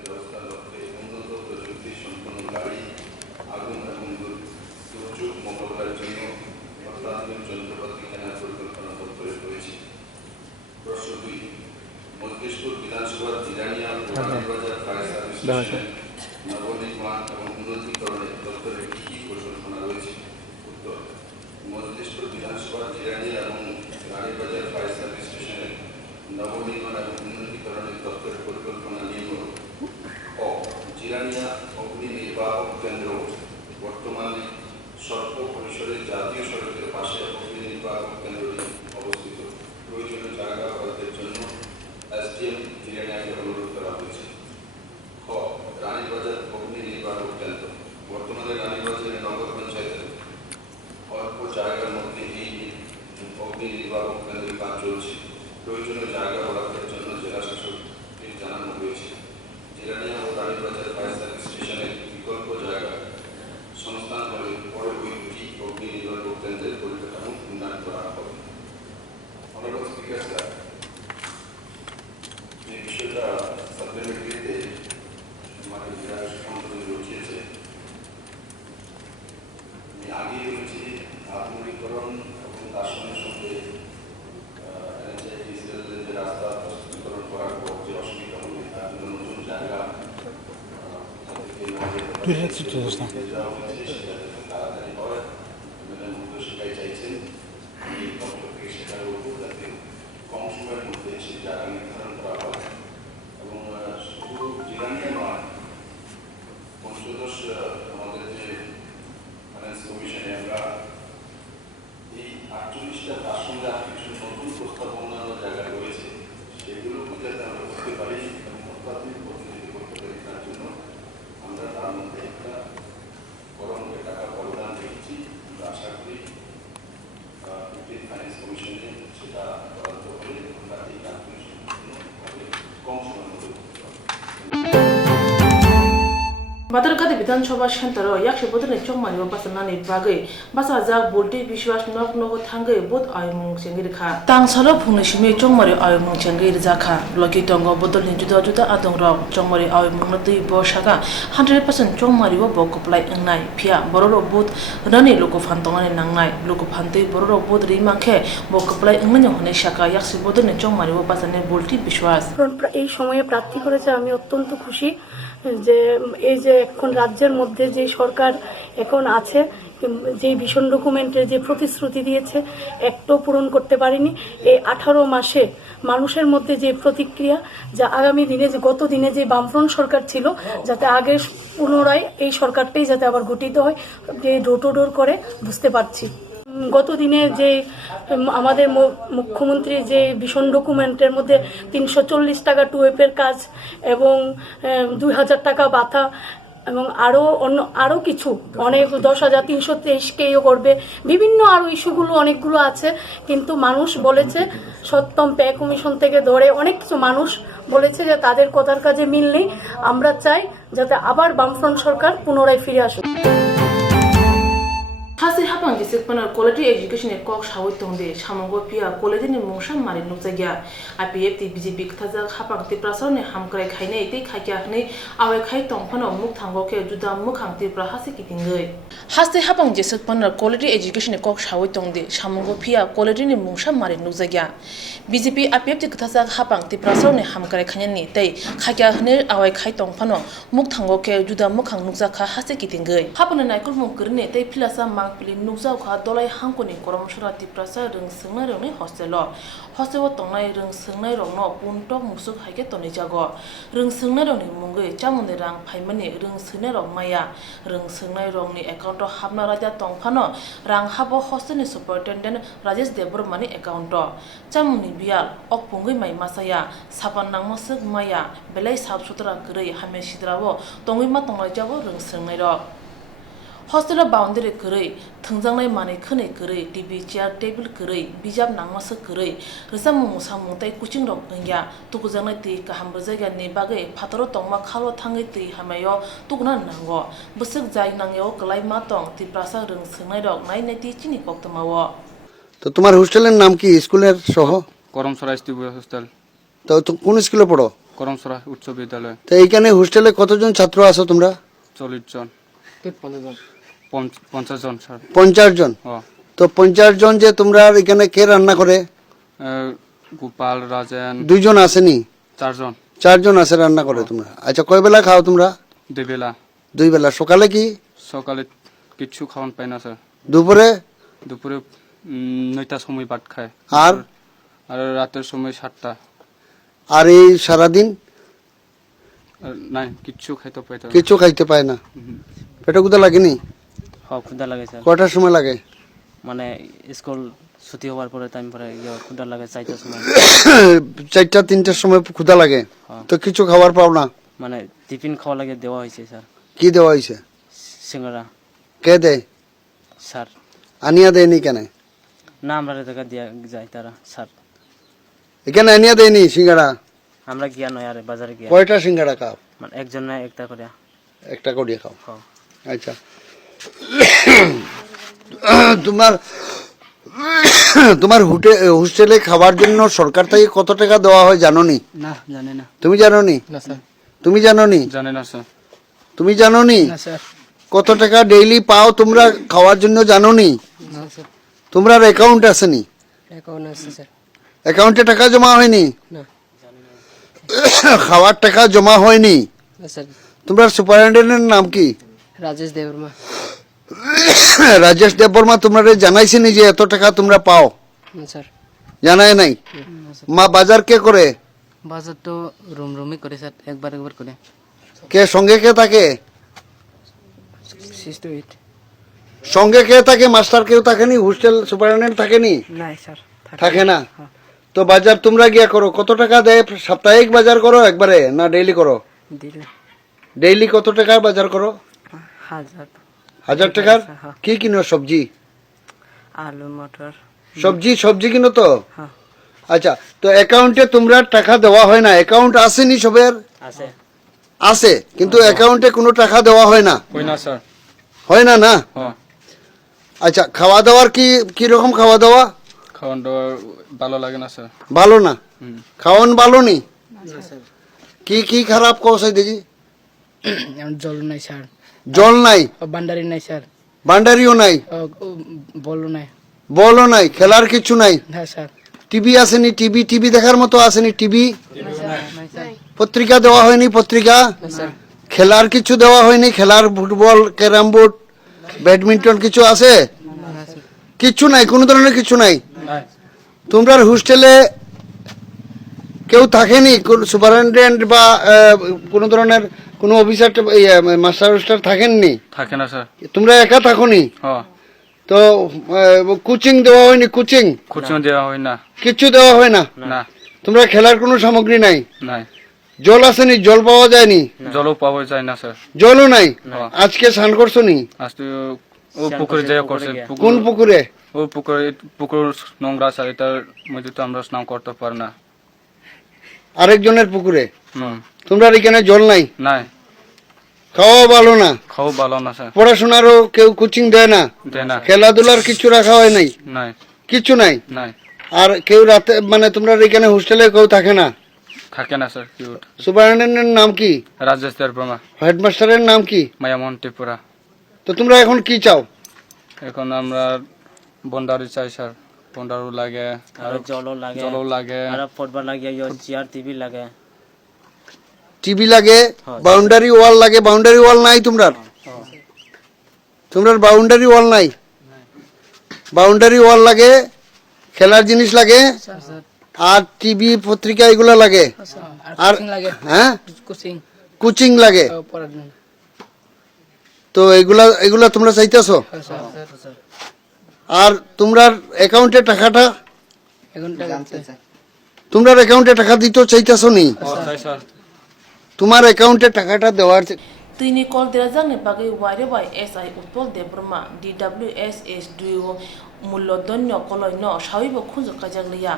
ব্যবস্থার লক্ষ্যে উন্নত প্রযুক্তি সম্পন্ন গাড়ি, আগুন এবং দুর্যোগ মোকাবেলার জন্য অত্যাধুনিক যন্ত্রপাতি কেনার পরিকল্পনা দপ্তরে রয়েছে। প্রশ্ন 2, মজলিশপুর বিধানসভার জিরানিয়া ও রানীবাজার ফায়ার সার্ভিস স্টেশন নবনির্মাণ এবং উন্নতিকরণের দপ্তরে কি কি পরিকল্পনা রয়েছে? উত্তর, মজলিশপুর বিধানসভার জিরানিয়া এবং রানীবাজার ফায়ার সার্ভিস স্টেশনের নবনির্মাণ এবং উন্নতিকরণের দপ্তরের পরিকল্পনা নিম্নরূপ। ক, জিরানিয়া অগ্নি নির্বাপক কেন্দ্র বর্তমানে স্বল্প পরিসরে জাতীয় সড়কের পাশে অগ্নি নির্বাপক কেন্দ্রটি অবস্থিত। প্রয়োজনীয় জায়গা বরাদ্দের জন্য SDM জিরানিয়াকে অনুরোধ করা হয়েছে। খ, রানীবাজার অগ্নি নির্বাপক কেন্দ্র বর্তমানে রানীবাজারের নগর পঞ্চায়েতের অল্প জায়গার মধ্যে এই অগ্নি নির্বাপক কেন্দ্রের কাজ চলছে। প্রয়োজনীয় জায়গা বরাদ্দের জন্য জেলা শাসককে জানানো হয়েছে। জিরানিয়া ও রানীবাজার ফায়ার সার্ভিস স্টেশনের বিকল্প জায়গা সংস্থান হলে পরে ওই দুটি অগ্নি নির্বাপক কেন্দ্রের পরিকাঠামো উন্নয়ন করা হবে। অনারেবল স্পিকার স্যার, এই বিষয়টা সাপ্লিমেন্টারিতে আমাদের জেলা সংসদে রচিয়েছে। আমি আগেই বলেছি আধুনিকীকরণ এবং তার সঙ্গে সঙ্গে যে রাস্তা প্রস্তুতিকরণ করার পর যে অসুবিধা হবে তার জন্য নতুন জায়গা দেওয়া হয়েছে, সেটা যাতে তাড়াতাড়ি হয়। সেটাই চাইছেন, আমি দপ্তর থেকে সেটা বলবো যাতে কম সময়ের মধ্যে সেই জায়গা নির্ধারণ করা হয়। এবং শুধু জিরানিয়া নয়, পঞ্চদশ আমাদের যে ফাইন্যান্স কমিশনে আমরা এই 48টা তার সঙ্গে আর কিছু নতুন প্রস্তাব অন্যান্য জায়গায় রয়েছে, সেগুলোকে যাতে আমরা করতে পারি এবং অত্যাধুনিক পদ্ধতিতে করতে পারি, তার জন্য আমরা তার মধ্যে একটা বড় অঙ্কের টাকা ব্যবধান রেখেছি। আমরা আশা করি ফাইন্যান্স কমিশনে সেটা বরাদ্দ করে আমরা এই কাজগুলি সম্পূর্ণভাবে কম সময়ের মধ্যে করতে পারি। Batargadi Vidansabha Center yakshi bodne chongmani basanani bagai basa jak bolti bishwas nok no thangai bod aymung chengir kha tangsalo phungni simi chongmari aymung chengir jakha bloki tongo bodol ni juda juda adong rok chongmari aymung na tui bo shaka 100% chongmari bo bokoplai engnai phia bororo bod rani loko phantongani nangnai loko phantei bororo bod rimangkhe bokoplai engnani hone shaka yakshi bodne chongmari bo basane bolti bishwas এই সময়ে প্রার্থী করেছে। আমি অত্যন্ত খুশি যে এই যে এখন রাজ্যের মধ্যে যে সরকার এখন আছে যে ভিশন ডকুমেন্টের যে প্রতিশ্রুতি দিয়েছে একটাও পূরণ করতে পারেনি। এই 18 মাসে মানুষের মধ্যে যে প্রতিক্রিয়া, যা আগামী দিনে যে গত দিনে যে বামফ্রন্ট সরকার ছিল, যাতে আগের পুনরায় এই সরকারটাই যাতে আবার গঠিত হয়, যে ডোর টু ডোর করে বুঝতে পারছি। গত দিনে যে আমাদের মুখ্যমন্ত্রী যে ভিশন ডকুমেন্টের মধ্যে 340 টাকা টুয়েপের কাজ এবং 2000 টাকা ভাতা এবং আরও কিছু অনেক 10,323 করবে, বিভিন্ন আরও ইস্যুগুলো অনেকগুলো আছে। কিন্তু মানুষ বলেছে, সপ্তম পে কমিশন থেকে ধরে অনেক কিছু মানুষ বলেছে যে তাদের কথার কাজে মিল নেই। আমরা চাই যাতে আবার বামফ্রন্ট সরকার পুনরায় ফিরে আসুক। Hasi hapang gisik panar quality education e kok shawit tongde shamongo pia college ni mungsham mari nukjagya APF ti BJP kthajak hapang ti prasar ne hamkrai khaine te khakya hne awai khai tongphano muk thango ke juda mukhang ti pra hasi kitingei hasi hapang gisik panar quality education e kok shawit tongde shamongo pia college ni mungsham mari nukjagya BJP APF ti kthajak hapang ti prasar ne hamkrai khaine ni te khakya hne awai khai tongphano muk thango ke juda mukhang nukjakha hasi kitingei hapana naikul mung kurne te philasa pili nukjau kha dolai hangkoni koromshora tiprasa rung sungnai rongni hostel tongnai rung sungnai rongno puntok musuk haike toni jago rung sungnai rongni mungoi chamone rang phaimani rung sungnai rong maya rung sungnai rongni account hapna raja tongphano rang habo hostel ni superintendent Rajesh Debormani account chamuni bial ok pungoi mai masaya sapan nangmasuk maya belai sab sutra grei hame sidrawo tongoi ma tongnai jago rung sungnai rok hostel boundary korei thungjangnai mani khonei korei TV chair table korei bijab nangmasa korei rsamung samung tai kuching rok ngya tukujangnai ti kaham bajaiga ni bagai phataro tongma khalo thangai ti hamayo tukna nango busuk jai nangyo klai ma tong ti prasa rung sungnai rok nai nai ti chini Koktwma o তো তোমার হোস্টেলের নাম কি স্কুলের সহ? করমসরা স্টিবুল hostel. তো কোন স্কুলে পড়ো? করমসরা উচ্চ বিদ্যালয়। তো এইখানে হোস্টেলে কতজন ছাত্র আছো তোমরা? 40 জন। 50 জন স্যার। 50 জন। তো 50 জন যে তোমরা এখানে কে রান্না করে? গোপাল রাজেন। দুইজন আসেনি? 4 জন। 4 জন আছে রান্না করে তোমরা। আচ্ছা কয় বেলা খাও তোমরা? 2 বেলা। 2 বেলা। সকালে কি? সকালে কিছু খাওয়ান পাই না স্যার। দুপুরে? দুপুরে 9টার সময় ভাত খায়। আর রাতের সময় 7টা। আর এই সারা দিন? না কিছু খাইতে পাই না। কিছু খাইতে পায় না। পেটে ক্ষুধা লাগেনি? হ্যাঁ ক্ষুধা লাগে স্যার। কয়টার সময় লাগে? মানে স্কুল ছুটি হওয়ার পরে টাইম পরে ক্ষুধা লাগে 4টার সময়। 4টা 3টার সময় ক্ষুধা লাগে। তো কিছু খাবার পাও না? মানে টিফিন খাওয়া লাগে দেওয়া হয়েছে স্যার। কি দেওয়া হয়েছে? সিঙ্গারা। কে দেয়? স্যার। আনিয়া দেয়নি কেন? না আমরা টাকা দিয়ে যায় তারা স্যার। এখানে আনিয়া দেয়নি সিঙ্গারা? আমরা গিয়া নয় আর বাজারে গিয়া। কয়টা সিঙ্গারা খাও? মানে একজন না একটা করে। একটা করে খাও। আচ্ছা তোমার হোস্টেলে খাবার জন্য সরকার থেকে কত টাকা দেওয়া হয় জানো নি? না জানি না। তুমি জানো নি? না স্যার। তুমি জানো নি? জানি না স্যার। তুমি জানো নি? না স্যার। কত টাকা ডেইলি পাও তোমরা খাওয়ার জন্য জানো নি? না স্যার। তোমরা অ্যাকাউন্ট আছে নি? অ্যাকাউন্ট আছে স্যার। অ্যাকাউন্টে টাকা জমা হয়নি? না। খাওয়ার টাকা জমা হয়নি? না স্যার। তোমরা সুপারিনটেন্ডেন্টের নাম কি? রাজেশ দেববর্মা। রাজেশ দেববর্মা তোমরা জানাইছেনি যে এত টাকা তোমরা পাও? না স্যার। জানায় নাই? মা বাজার কে করে? বাজার তো রুমই করে স্যার, একবার করে। কে সঙ্গে কে থাকে? 6 to 8। সঙ্গে কে থাকে? মাস্টার কেউ থাকেনি? হোস্টেল সুপারিনটেন্ডেন্ট থাকেনি? না স্যার। থাকে না। তো বাজার তোমরা গিয়া করো, কত টাকা দেয়? সাপ্তাহিক বাজার করো একবারে না ডেইলি করো? ডেইলি কত টাকা বাজার করো? 1000 টাকার? কি কিনো? সবজি? আলু মটর। সবজি কিনো তো? আচ্ছা তো অ্যাকাউন্টে তোমরা টাকা দেওয়া হয় না? অ্যাকাউন্ট আসেনি সবের? আছে। আছে কিন্তু অ্যাকাউন্টে কোনো টাকা দেওয়া হয় না? হয় না স্যার। হয় না না? আচ্ছা খাওয়া দাওয়ার কি রকম খাওয়া দাওয়া? খাওয়ান ভালো লাগে না স্যার। ভালো না? খাওয়ান ভালো নি? কি খারাপ কৌশল দেখি? জল নাই স্যার। জল নাই? বান্ডারি নাই স্যার। বান্ডারিও নাই? বলও নাই? খেলার কিছু নাই? হ্যাঁ স্যার। টিভি আসেনি? টিভি দেখার মতো আসেনি? টিভি পত্রিকা দেওয়া হয়নি? পত্রিকা খেলার কিছু দেওয়া হয়নি? খেলার ফুটবল ক্যারাম বোর্ড ব্যাডমিন্টন কিছু আছে? কিচ্ছু নাই, কোনো ধরনের কিছু নাই। তোমরা হোস্টেলে কেউ থাকেনি, সুপারিনটেন্ডেন্ট বা কোনো ধরনের কোনো অফিসার মাস্টার থাকেননি? থাকে না স্যার। তোমরা একা থাকোনি? তো কোচিং দেওয়া হয়নি? কোচিং দেওয়া হয় না, কিচ্ছু দেওয়া হয় না? না। তোমরা খেলার কোনো সামগ্রী নাই? নাই। জল আসেনি? জল পাওয়া যায়নি? জলও পাওয়া যায় না স্যার। জলও নাই? আজকে স্নান করছো নি? আজকে ও পুকুরে যাওয়া করছে। কোন পুকুরে? ও পুকুর নোংরা স্যার, এটার মধ্যে তো আমরা স্নান করতে পারি না। আরেকজনের পুকুরে? তোমরা এখানে জল নাই? নাই। খাওয়া ভালো না? খাওয়া ভালো না স্যার। পড়াশোনারও কেউ কোচিং দেয় না? দেয় না। খেলাধুলার কিছু রাখা হয় নাই? নাই। কিছু নাই? নাই। আর কেউ রাতে মানে তোমরা এখানে হোস্টেলে কেউ থাকে না? থাকে না স্যার। সুপারিনটেন্ডেন্টের নাম কি? রাজেশ দেববর্মা। হেডমাস্টারের নাম কি? মায়ামন ত্রিপুরা। তো তোমরা এখন কি চাও? এখন আমরা বন্ডারি চাই স্যার। বন্ডারও লাগে, আর জলও লাগে, আর ফুটবল লাগে, চেয়ার টিভি লাগে। টিভি লাগে, বাউন্ডারি ওয়াল লাগে। বাউন্ডারি ওয়াল নাই তোমরা? তোমরা বাউন্ডারি ওয়াল নাই? বাউন্ডারি ওয়াল লাগে, খেলার জিনিস লাগে, আর টিভি পত্রিকা এগুলা লাগে, আর হ্যাঁ কোচিং লাগে। তো এগুলা তোমরা চাইতেছো? আর তোমরা অ্যাকাউন্টে টাকাটা, তোমরা অ্যাকাউন্টে টাকা দিতে চাইতেছো নি? তোমার অ্যাকাউন্টে টাকাটা দেওয়ার Tini kol derajang ni bagai wire by SI Utpol Debrma DWSS duo mulodonyo koloino shawibo khunjo kajaglia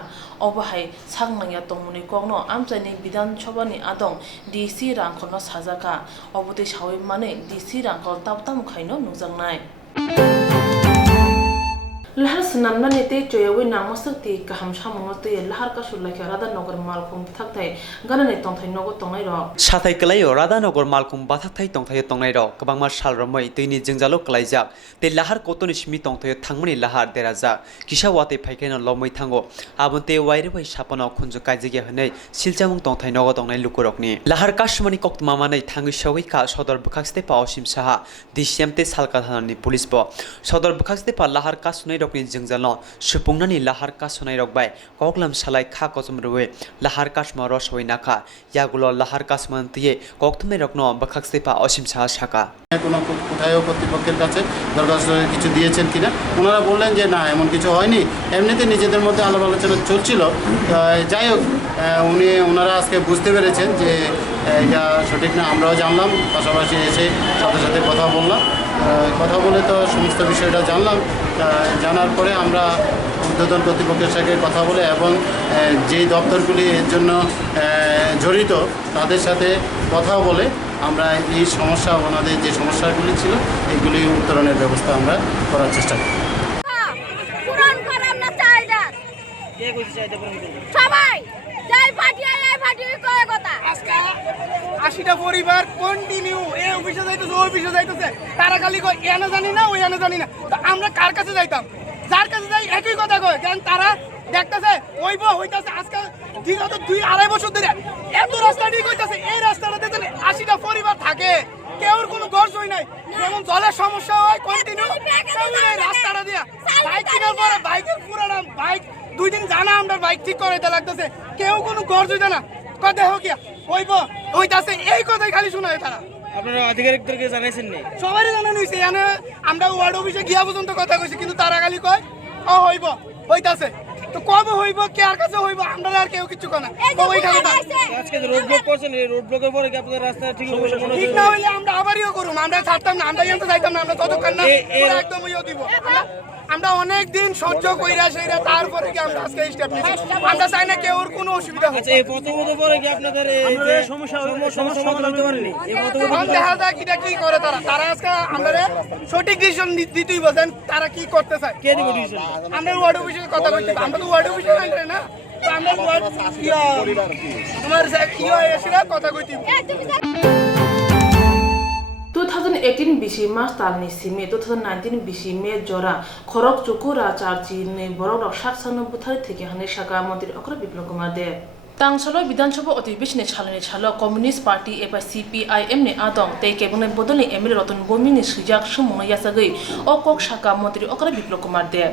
obahai sangmanya tongmuni kongno amchani bidan chobani adong DC rangkono sajaka obote shawi mane DC rangkol taptam khaino nujangnai lahar snamna nete choyawi namasakti kaham shamongote lahar ka sulakha rada nogar malkum thakthai ganane tongthai nogo tongai ro সাথে কলাইও Radhanagar মালকুম বাথাকথাই তংথাই তংনাই rock কবাংমা সালরমই তৈনি জংজালো কলাইজাক তে লাহার কতনি সিমি তংথাই থাংমনি লাহার দেরাজা কিসা ওয়াতে ফাইকেন লমই থাঙ্গো আবনতে ওয়াইরে by Sapna খুনজ কাইজিগে হनै সিলজামুং তংথাই নগ তংনাই লুকুরকনি লাহার কাশমানি কক্তমা মাनै থাঙ্গি সগৈ কা সদর বখাকসতে পাওসিম Saha দিসিয়ামতে সালকা থানাनि police ব সদর বখাকসতে পা লাহার কাসুনাই রকনি জংজালো সুপুংনানি লাহার কাসুনাই রকবাই ককলাম সালাই খা কজম রুয়ে লাহার কাশমা রসই নাখা ইয়াগুলো লাহার কাশমান দিয়ে কক্তমে রকন বখাকসতে পা অসীম সাহা শাখা কোনো কোথায়ও কর্তৃপক্ষের কাছে দরখাস্ত কিছু দিয়েছেন কিনা ওনারা বললেন যে না এমন কিছু হয়নি এমনিতে নিজেদের মধ্যে আলাপ আলোচনা চলছিল যাই হোক ওনারা আজকে বুঝতে পেরেছেন যে এটা সঠিক না আমরাও জানলাম পাশাপাশি এসে সাথে সাথে কথা বললাম কথা বলে তো সমস্ত বিষয়টা জানলাম জানার পরে আমরা ঊর্ধ্বতন কর্তৃপক্ষের সাথে কথা বলে এবং যেই দপ্তরগুলি এর জন্য জড়িত তাদের সাথে কথা বলে আমরা এই সমস্যা ওনাদের যে সমস্যাগুলি ছিল এইগুলি উত্তরণের ব্যবস্থা আমরা করার চেষ্টা করি আশিটা পরিবার কন্টিনিউ এই অফিসে যাইতেছে ওই অফিসে যাইতেছে তারা খালি কয় এনে জানি না ওই এনে জানি না তো আমরা কার কাছে যাইতাম যার কাছে যাই একই কথা কয় কারণ তারা দেখতেছে ওইব হইতাছে আজকে বিগত 2-2.5 বছর ধরে এত রাস্তা ঠিক হইতাছে এই রাস্তাটাতে 80টা পরিবার থাকে কেউর কোনো গর্জই নাই যেমন জলের সমস্যা হয় কন্টিনিউ এই রাস্তাটা দিয়া বাইক কেনার পরে বাইকের পুরানা বাইক 2 দিন জানা আমরা বাইক ঠিক করাইতে লাগতেছে কেউ কোনো গর্জই দেয় না কথা হোক ওইব হইতাছে এই কথাই খালি শোনায় তারা আপনারা আধিকারিকদেরকে জানাইছেন নি সবারই জানানো হইছে জানে আমরা ওয়ার্ড অফিসে গিয়া পর্যন্ত কথা কইছি কিন্তু তারা খালি কয় হইব হইতাছে তো কবে হইব কে আর কাছে হইব আমরা আর কেউ কিছু কয় না ওইখানে আজকে রোড ব্লক করছেন এই রোড ব্লকের পরে কি আপনাদের রাস্তা ঠিক হবে ঠিক না হইলে আমরা আবারও করুম আমরা ছাড়তাম না আমরা জানতে চাইতাম না আমরা ততক্ষণ না একদম ইয়ে দিব আমরা অনেক দিন সহ্য কইরা সেইরা তারপরে কি আমরা আজকে স্টেপ নিছি আমরা চাই না কেউর কোনো অসুবিধা হোক আচ্ছা এই প্রথমত পরে কি আপনাদের এই যে সমস্যা সমাধান হতে পারেনি এই প্রথমত দেখা যায় কিটা কি করে তারা আজকে আমাদের সঠিক ডিসিশন দিতেই বলেন তারা কি করতে চায় কে দিব ডিসিশন আমরা ওয়ার্ড অফিসে কথা বলছি আমরা তো ওয়ার্ড অফিসে নাই না তো আমরা ওয়ার্ড তোমার ইয়া এসে কথা কইতি 2018 BC March talni sime 2019 BC May jora khorok chukura charchi ne borok sak sanu buthari theke hane shaka mantri okra biplok kumar de Tangsalo Vidansabha ଅଧିবেশনে ছালনি ছাল কমিউনিস্ট পার্টি এবা CPIM ni adong tei kebune bodolni emil rotun bomi ni sujak sumong yasagei o kok shaka mantri okra biplop kumar dev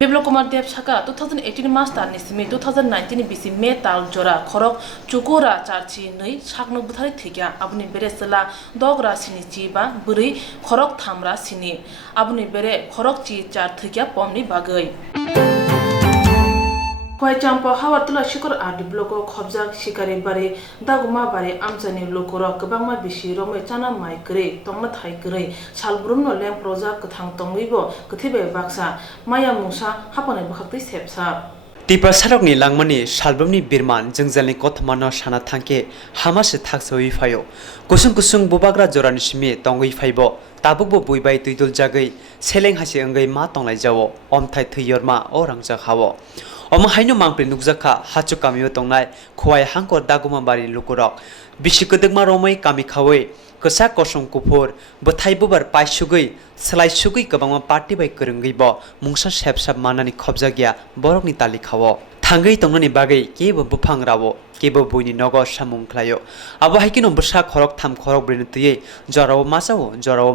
Biplop Kumar Dev Shaka 2018 Master Nisimi 2019 BC May Tal Jora Khorok Chukura Charchi Nui Shakno Buthari Thikya Abuni Bere Sala Dogra Sini Chiba Buri Khorok Thamra Sini Abuni Bere Khorok Chi Char Thikya Pomni Bagai Kwai Champa Hawatula Shikor Adi Bloko Khobjak Shikari Bari Daguma Bari Amzani Lokoro Kabangma Bishi Rome Chana Mai Kre Tongna Thai Kre Chalbrumno Lem Proza Kathang Tongibo Katibe Baksa Maya Musa Hapone Bakti Sepsa Tipa sarokni langmani salbamni birman jengjalni Koktwma no sana thangke hamase thaksoi phayo kusung kusung bubagra jorani simi tongoi phaibo tabukbo buibai tuidul jagai seleng hase angai ma tonglai jawo omthai thuyorma orangja khawo Oma haino mangpri nukjaka hachu kamiyo tongnai khwai hangkor daguma bari lukurok bisikadegma romai kami khawai kasa kosong kupur bothai bubar paisugui slai sugui kabangma party bai korungai bo mungsa sepsap manani khobjagya borokni tali khawo thangai tongnani bagai kebo bufang rawo kebo buini nogo samung khlayo abo haikino bsa khorok tham khorok brin tuye jorao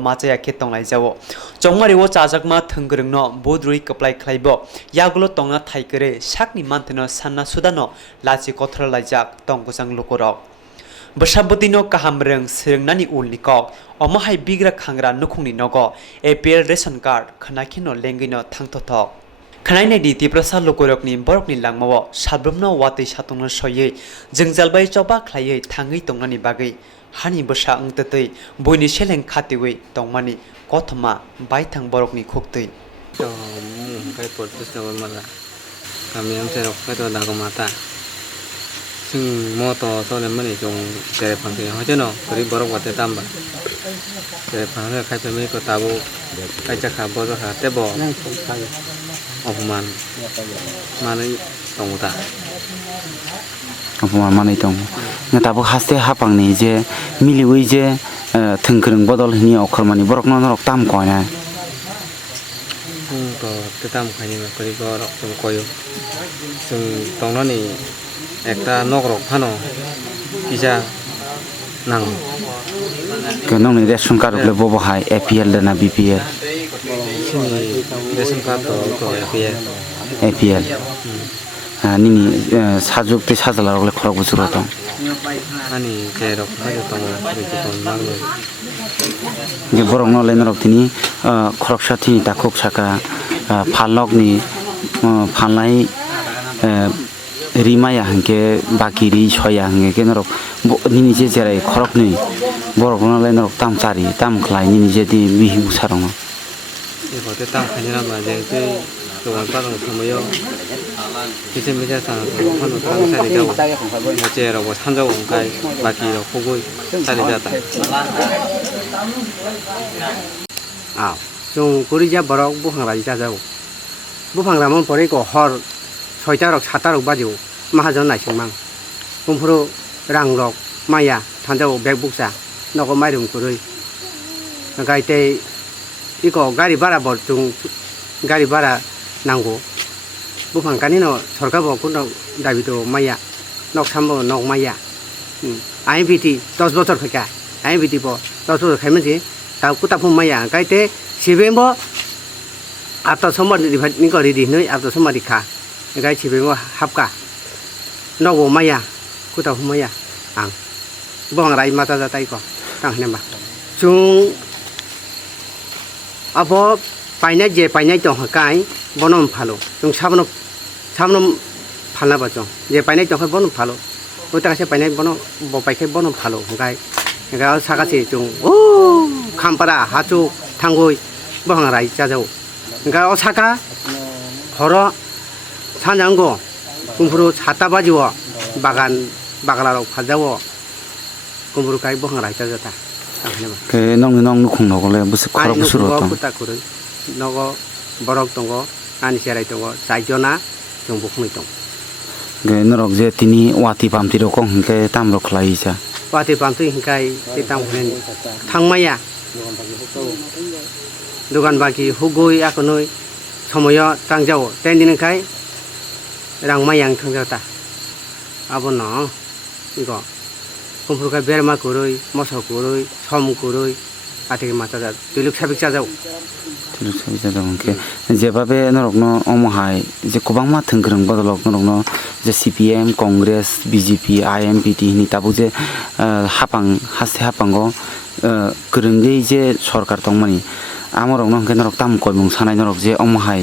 machaya khe tonglai jawo chongmari wo chajakma thunggrungno bodrui kaplai khlaibo yagulo tongna thaikere sakni mantheno sanna sudano lachi kothra laijak tongkusang lukorok Basabutino kahamreng sirnani ulnikok omahai bigra khangra nukhungni nogo APL ration card khanakino lengino thangtothok Khanai di tiprasa lokorokni borokni langmawo sabrumno watei satungno soyei jengjalbai choba khlaiei thangai tongnani bagai hani basa angtatei boini seleng khatiwei tongmani Koktwma baithang borokni khoktei kai portus no mala kami am serok kai to dagomata moto sole mani jong tere phangke hojeno kori borok wate tamba tere phangke khai pemi ko tabu kai cha kha bojo kha tebo অপমান মানে তংতা অপমান মানে তং না তাবো হাসতে হাপাংনি যে মিলিউই যে থংkrung বদল নি অখরমানি বরক নরক তাম কয়না তো তেতাম খাইনি করি গরক তো কয়ো जों তংনানি একটা নগরক ফানো কিজা নাং কেনং রেশন কার্ড হলে ববহাই APL না BPL রেশন কার্ড তো APL nini sajuk pe sajalar ole khorok bujuro tong ani je rok hayo tong reji kon maglo je borok no len rok tini Swrangchati takok saka phalok ni phalnai rimaya hangke bakiri soya hangke kenorok nini je jerai khorok ni borok no len rok tam chari tam khlai nini je di bihi usarong e bote tam khanyana ba je te tuan pa dong thamayo kise meja sa phano tam sari jaw je ro bo sanjaw kai baki ro khogoi sari jata जों गरिजा बरक बुफांरा इजा जागौ बुफांरा मन परे को हर 6टा रक 7टा रक बाजिव माहाजन नायसंमां बुमफोरो रां रक माया थांजाव bag बुकसा noko mairum kurui gaite iko gari bara bor tung gari bara nanggo bufang kani no sorkar bo kuno dabi to maya nok sambo nok maya IMPT 10 বছর ফেকা IMPT bo 10 বছর খাইমেছি তা কুতাফু maya gaite sibembo atau somar di ni ko di noi atau somar di kha gai sibembo hapka nogo maya kuta humaya ang bong rai mata jatai ko tang ne ba chung abo painai je painai tong hakai bonom phalo chung sabno phalna ba chong je painai tong bonom phalo uta kase painai bono bo paike bonom phalo hakai ga sakase chung o khampara hachu thangoi bong rai jajau ga osaka horo sanjanggo kumfuru chata bajiwo bagan bagalaro phajawo kumfuru kai bohang rai jajata ke nong nukhung nogole busi khorok busuro to kuta kurui nogo borok tongo ani serai tongo saijona jong bukhuni tong ge norok je tini wati pamti ro kong ke tamro khlai cha wati pamti hinkai titam hnen thangmaya dogan baki hugoi akonoi somoyo tangjao tendin kai rangmayang thangjata abono iko kumfurka berma kuroi moso kuroi som kuroi ate mata ja tuluk sabik jajau tuluk sabik jajau ke jebabe norokno omohai je kobangma thengkrang bodolok norokno je CPM Congress BJP IMPT ni tabu je hapang haste hapango krengei je sarkar tongmani amorokno ke norok tam koimung sanai norok je omohai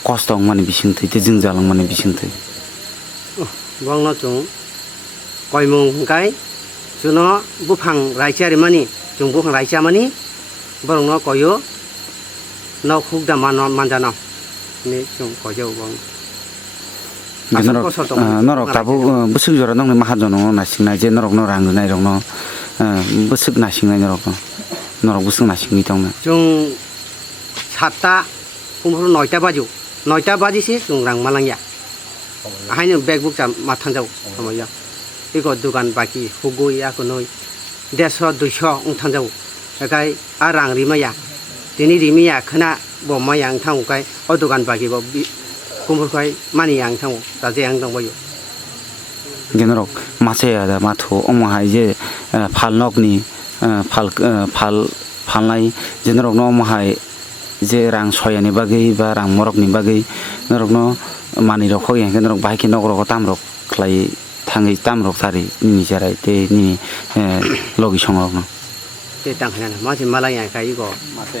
kostong mani bisingthai te jingjalang mani bisingthai bangno chung koimung kai juno bufang raisiari mani chung bufang raisia mani borongno koyo no khugda manjano ni chung koyo bang norok tabu busuk jora nong mahajono nasingnai je norok no rangnai rokno busuk nasingnai norok busuk nasingni tongna chung satta kumhuru 9টা বাজিছে chung rang malangya haino bag book jam mathanjau samoya iko dukan baki hugoi akonoi 150 200 ungthanjau kai arang rimaya tini rimia khana bo mayang thang kai o dukan baki bo kumhur kai mani yang thang ta je ang dong boyo genorok mase ada matho omohai je phalnok ni phalnai genorok no omohai je rang soyani bagai ba rang morok ni bagai norok no mani rok khoi hen norok bai ki nogrok tamrok khlai thangi tamrok tari ni jarai te ni logi songrok no te tang hana ma ji malaya kai go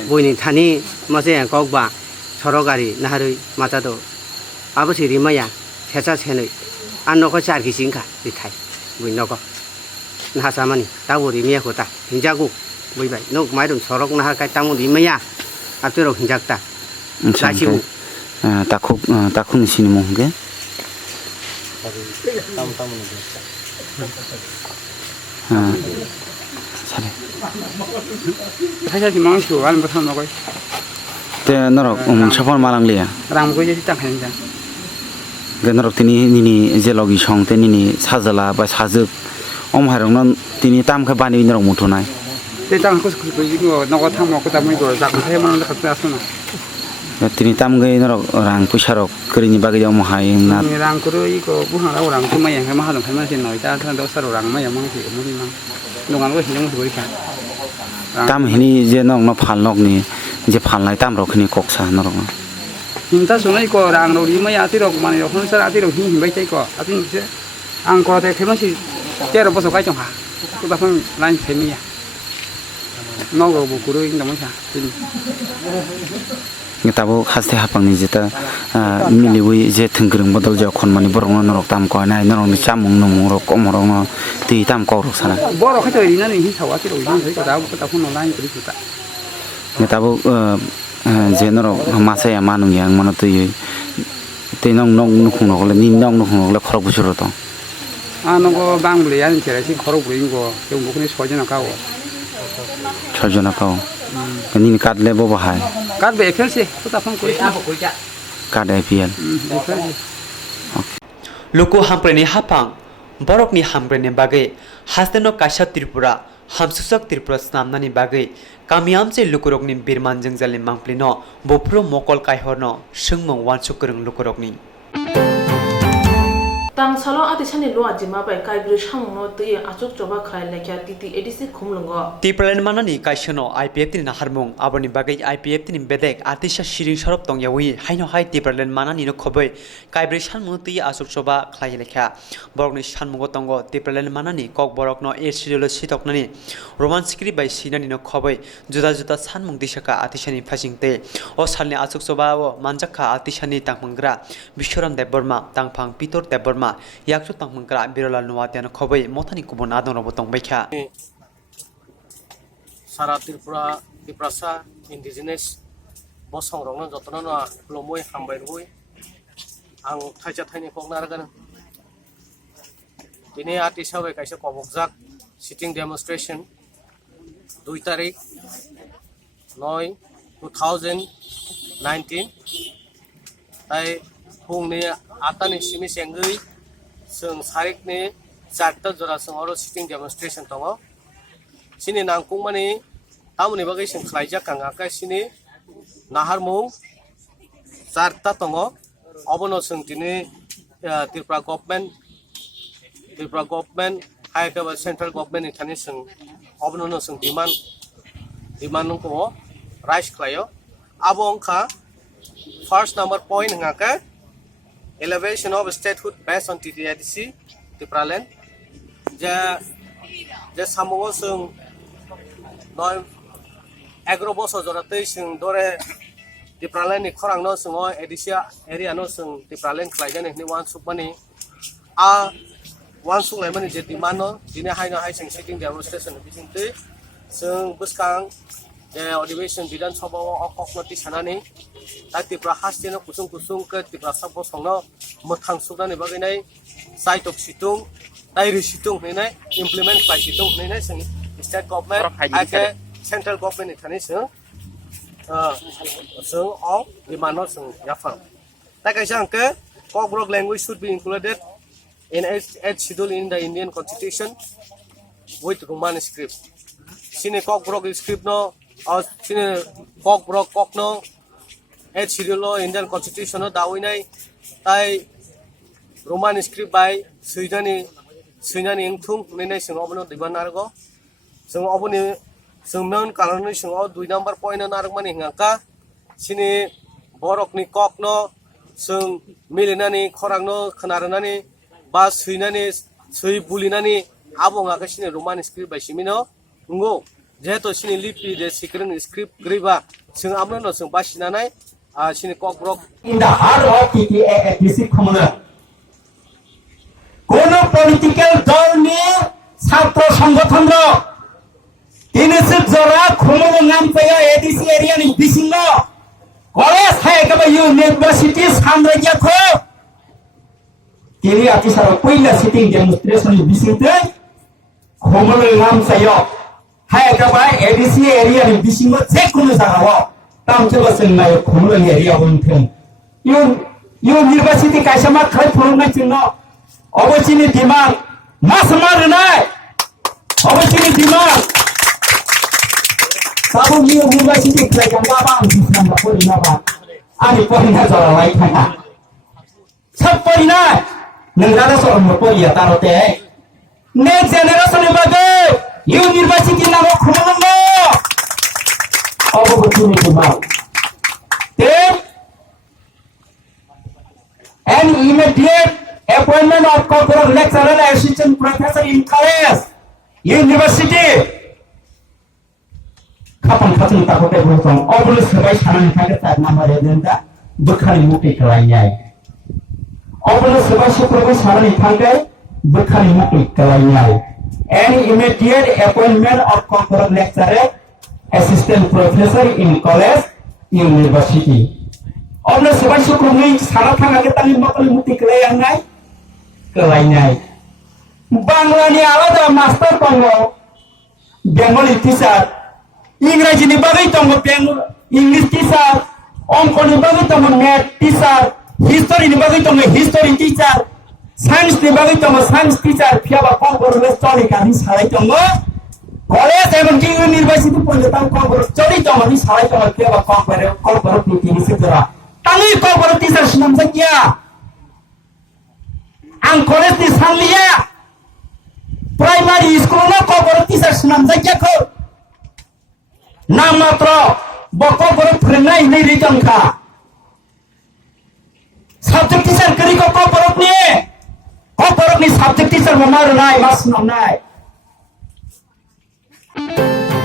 boini thani ma se kokba sorogari naharui mata do abusi rimaya khecha chenoi anno ko char ki singkha dikhai buino ko na samani taburi mia khota hinjagu bui bai nok maidum sorok na kai tamu rimaya apero hinjakta lachibu takun sini mongge sare haja di mangsu an batham no koi te norok sapon malang liya ram ko je ta khan ja ge norok tini nini je logi song te nini sajala ba sajuk omharong non tini tam kha bani norok muthunai te tang ko ko jigo no ko thang mo ko ta moi go ja ko the man la khat asuna tini tam gai norok rang pusarok krini bagai jam hai na rang kuro i ko buhang ra rang thumai yang ma halong khaima sin noi ta than do sar rang ma yang mang thi mo ni mang dongan ko hinjang thoi kha tam hini je nong no phalnok ni je phalnai tam rok ni koksa norok hinta sunai ko rang ro ri ma ya ti rok mani rok hun sar ati rok hin bai chai ko atin se ang ko te khaima si te ro bo so kai chong ha ku ba phang lain khaimi ya no go bu kuro ing dam cha tin ngitabo haste hapangni jeta miliwi je thengkreng bodol je khonmani borong norok tam ko nai norok ni chamung numung rok komorong no ti tam ko rok sana boro khato ri na ni hi thawa ti ro hin thoi ko da ko ta phun online kri kuta ngitabo je norok mase ya manung yang mano tu te nong nukhung nok le ni nong nukhung le khorok busur to ano ko bang bule yan chere si khorok bule ko ke bu khni sojana ka o sojana ka o ni kat le bo bahai kat be khel se ko ta phang ko kat IPL loko hampreni hapang borok ni hampreni bagai hasteno kaisa tripura hamsusak Tripura snamnani bagai kami amche lukurokni birman jengjali mangplino bopro mokol kaihorno sungmong wansukurung lukurokni tang salo atisani lo ajima bai kaibri samungno tui achuk choba khlai lekya titi edisi khumlungo Tipralan manani kaisono IPF tin harmung aboni bagai IPF tin bedek atisha shiring sorop tong yawi haino hai Tipralan manani no khoboi kaibri samung tui achuk choba khlai lekya borokni samung tongo Tipralan manani Kokborok no e serial sitoknani roman script bai sinani no khoboi juda juda samung disaka atisani phasingte o salni achuk choba o manjakha atisani tangmangra Bishwaram Deborma tangphang Pitor Deborma yakchu tangmangkra birola nuwatian khoboi mothani kubon adon robotong baikha Sara Tripura indigenous bosong rongno jotno no lomoi hambai roi ang thaija thaini koknar gan dine ati sabai kaisa kobokjak sitting demonstration 2 tarik 9 2019 tai phungni atani simi sengui sung sarikni charta jora sung oro sitting demonstration tongo sini nangkung mani tamuni bagai sung khlaijak kanga ka sini naharmung charta tongo obono sung tini Tripura government hai ka central government ni thani sung obono no sung demand nung ko rise khlayo abo ongkha first number point ngaka elevation of statehood based on TTIDC Tipraland ja samungo sung noi agro boso jorate sung dore Tipraland ni khorang no sung edisia area no sung Tipraland klaijan ni wan supani a wan sung lai mani je dimano dine hai na hai sing sitting demonstration bisingte sung buskang je अधिवेशन बिधान सभा अकक्नति सानानि ता Tripura हास्टेनो kusung ke Tripura sabo songno mothang suknani baginai saitok situng tairi situng hinai implement by situng hinai sing state government ake central government thani sung of dimano sung yafang ta kaisa ke Kokborok language should be included in its schedule in the Indian constitution with Roman script sini Kokborok script no sini Kokborok kokno et schedule Indian constitution no dawinai tai Roman script by suinani ingthung nenai sing obono diban nargo sing oboni singnon kaloni sing 2 number point narg mani ngaka sini borok ni kokno sing milinani khorangno khnarnani ba suinani sui bulinani abo ngaka sini Roman script by simino ngo jeto sini lipi de secret script griba sing amno sing basinanai sini Kokborok in the heart of TTIDC communal কোন political দল নিয়ে ছাত্র সংগঠন তিনসিক জরা খুমুল নাম পেয়া ADC এরিয়ানি বিসিঙ্গ college হাইকাবা university সামরাজ্য খো তিনি আতি সারা পয়লা sitting demonstration বিসিতে খুমুল নাম চাইও হাইকাবা এডিসি এরিয়ানি বিসিঙ্গ যে কোনো জায়গা তামচবা সেনাই খুমুল এরিয়া বনথেন ইউনিভার্সিটি কাইসামা খাই ফুরুনাই চিন্ন অবশ্যই ডিমান্ড মাস মার নাই অবশ্যই ডিমান্ড সাবু ইউনিভার্সিটি ক্লাইকাম বাবা দিছাম পরিনা বা আমি পরিনা জরালাই খানা সব পরিনা নংদাদা সরম পরিয়া তারতে নেক্সট জেনারেশন বাগে ইউনিভার্সিটি নাম খুমলঙ্গ অবশ্যই ডিমান্ড তে an immediate appointment of Kokborok lecturer and assistant professor in college, university. Kapan kapan tak boleh berusung. Obulus sebaik sanan kagak tak nama agenda berkali mukti kelainya. Obulus sebaik syukur sanan kagak berkali mukti kelainya. An immediate appointment of Kokborok lecturer, assistant professor in college, university. Obulus sebaik syukur ni sanan kagak tak mukti mukti kelainya. Kelainya. Banglani alada master tongo, Bengali teacher, English ni bagai tongo English teacher, Ongko ni bagai tongo math teacher, History ni bagai tongo history teacher, Science ni bagai tongo science teacher, Piaba Kokborok story kami sarai tongo, college এবং কি university পর্যন্ত কবর চলি জমানি সারাই জমা কে বা কবর নীতি সিজরা তানি কবর টিচার নাম জাকিয়া আং college ni sanliya primary school no kobor teacher nam jakia ko nam matro bokobor phrenai nei reason kha subject teacher kari ko kobor ni subject teacher mo mar nai mas nam nai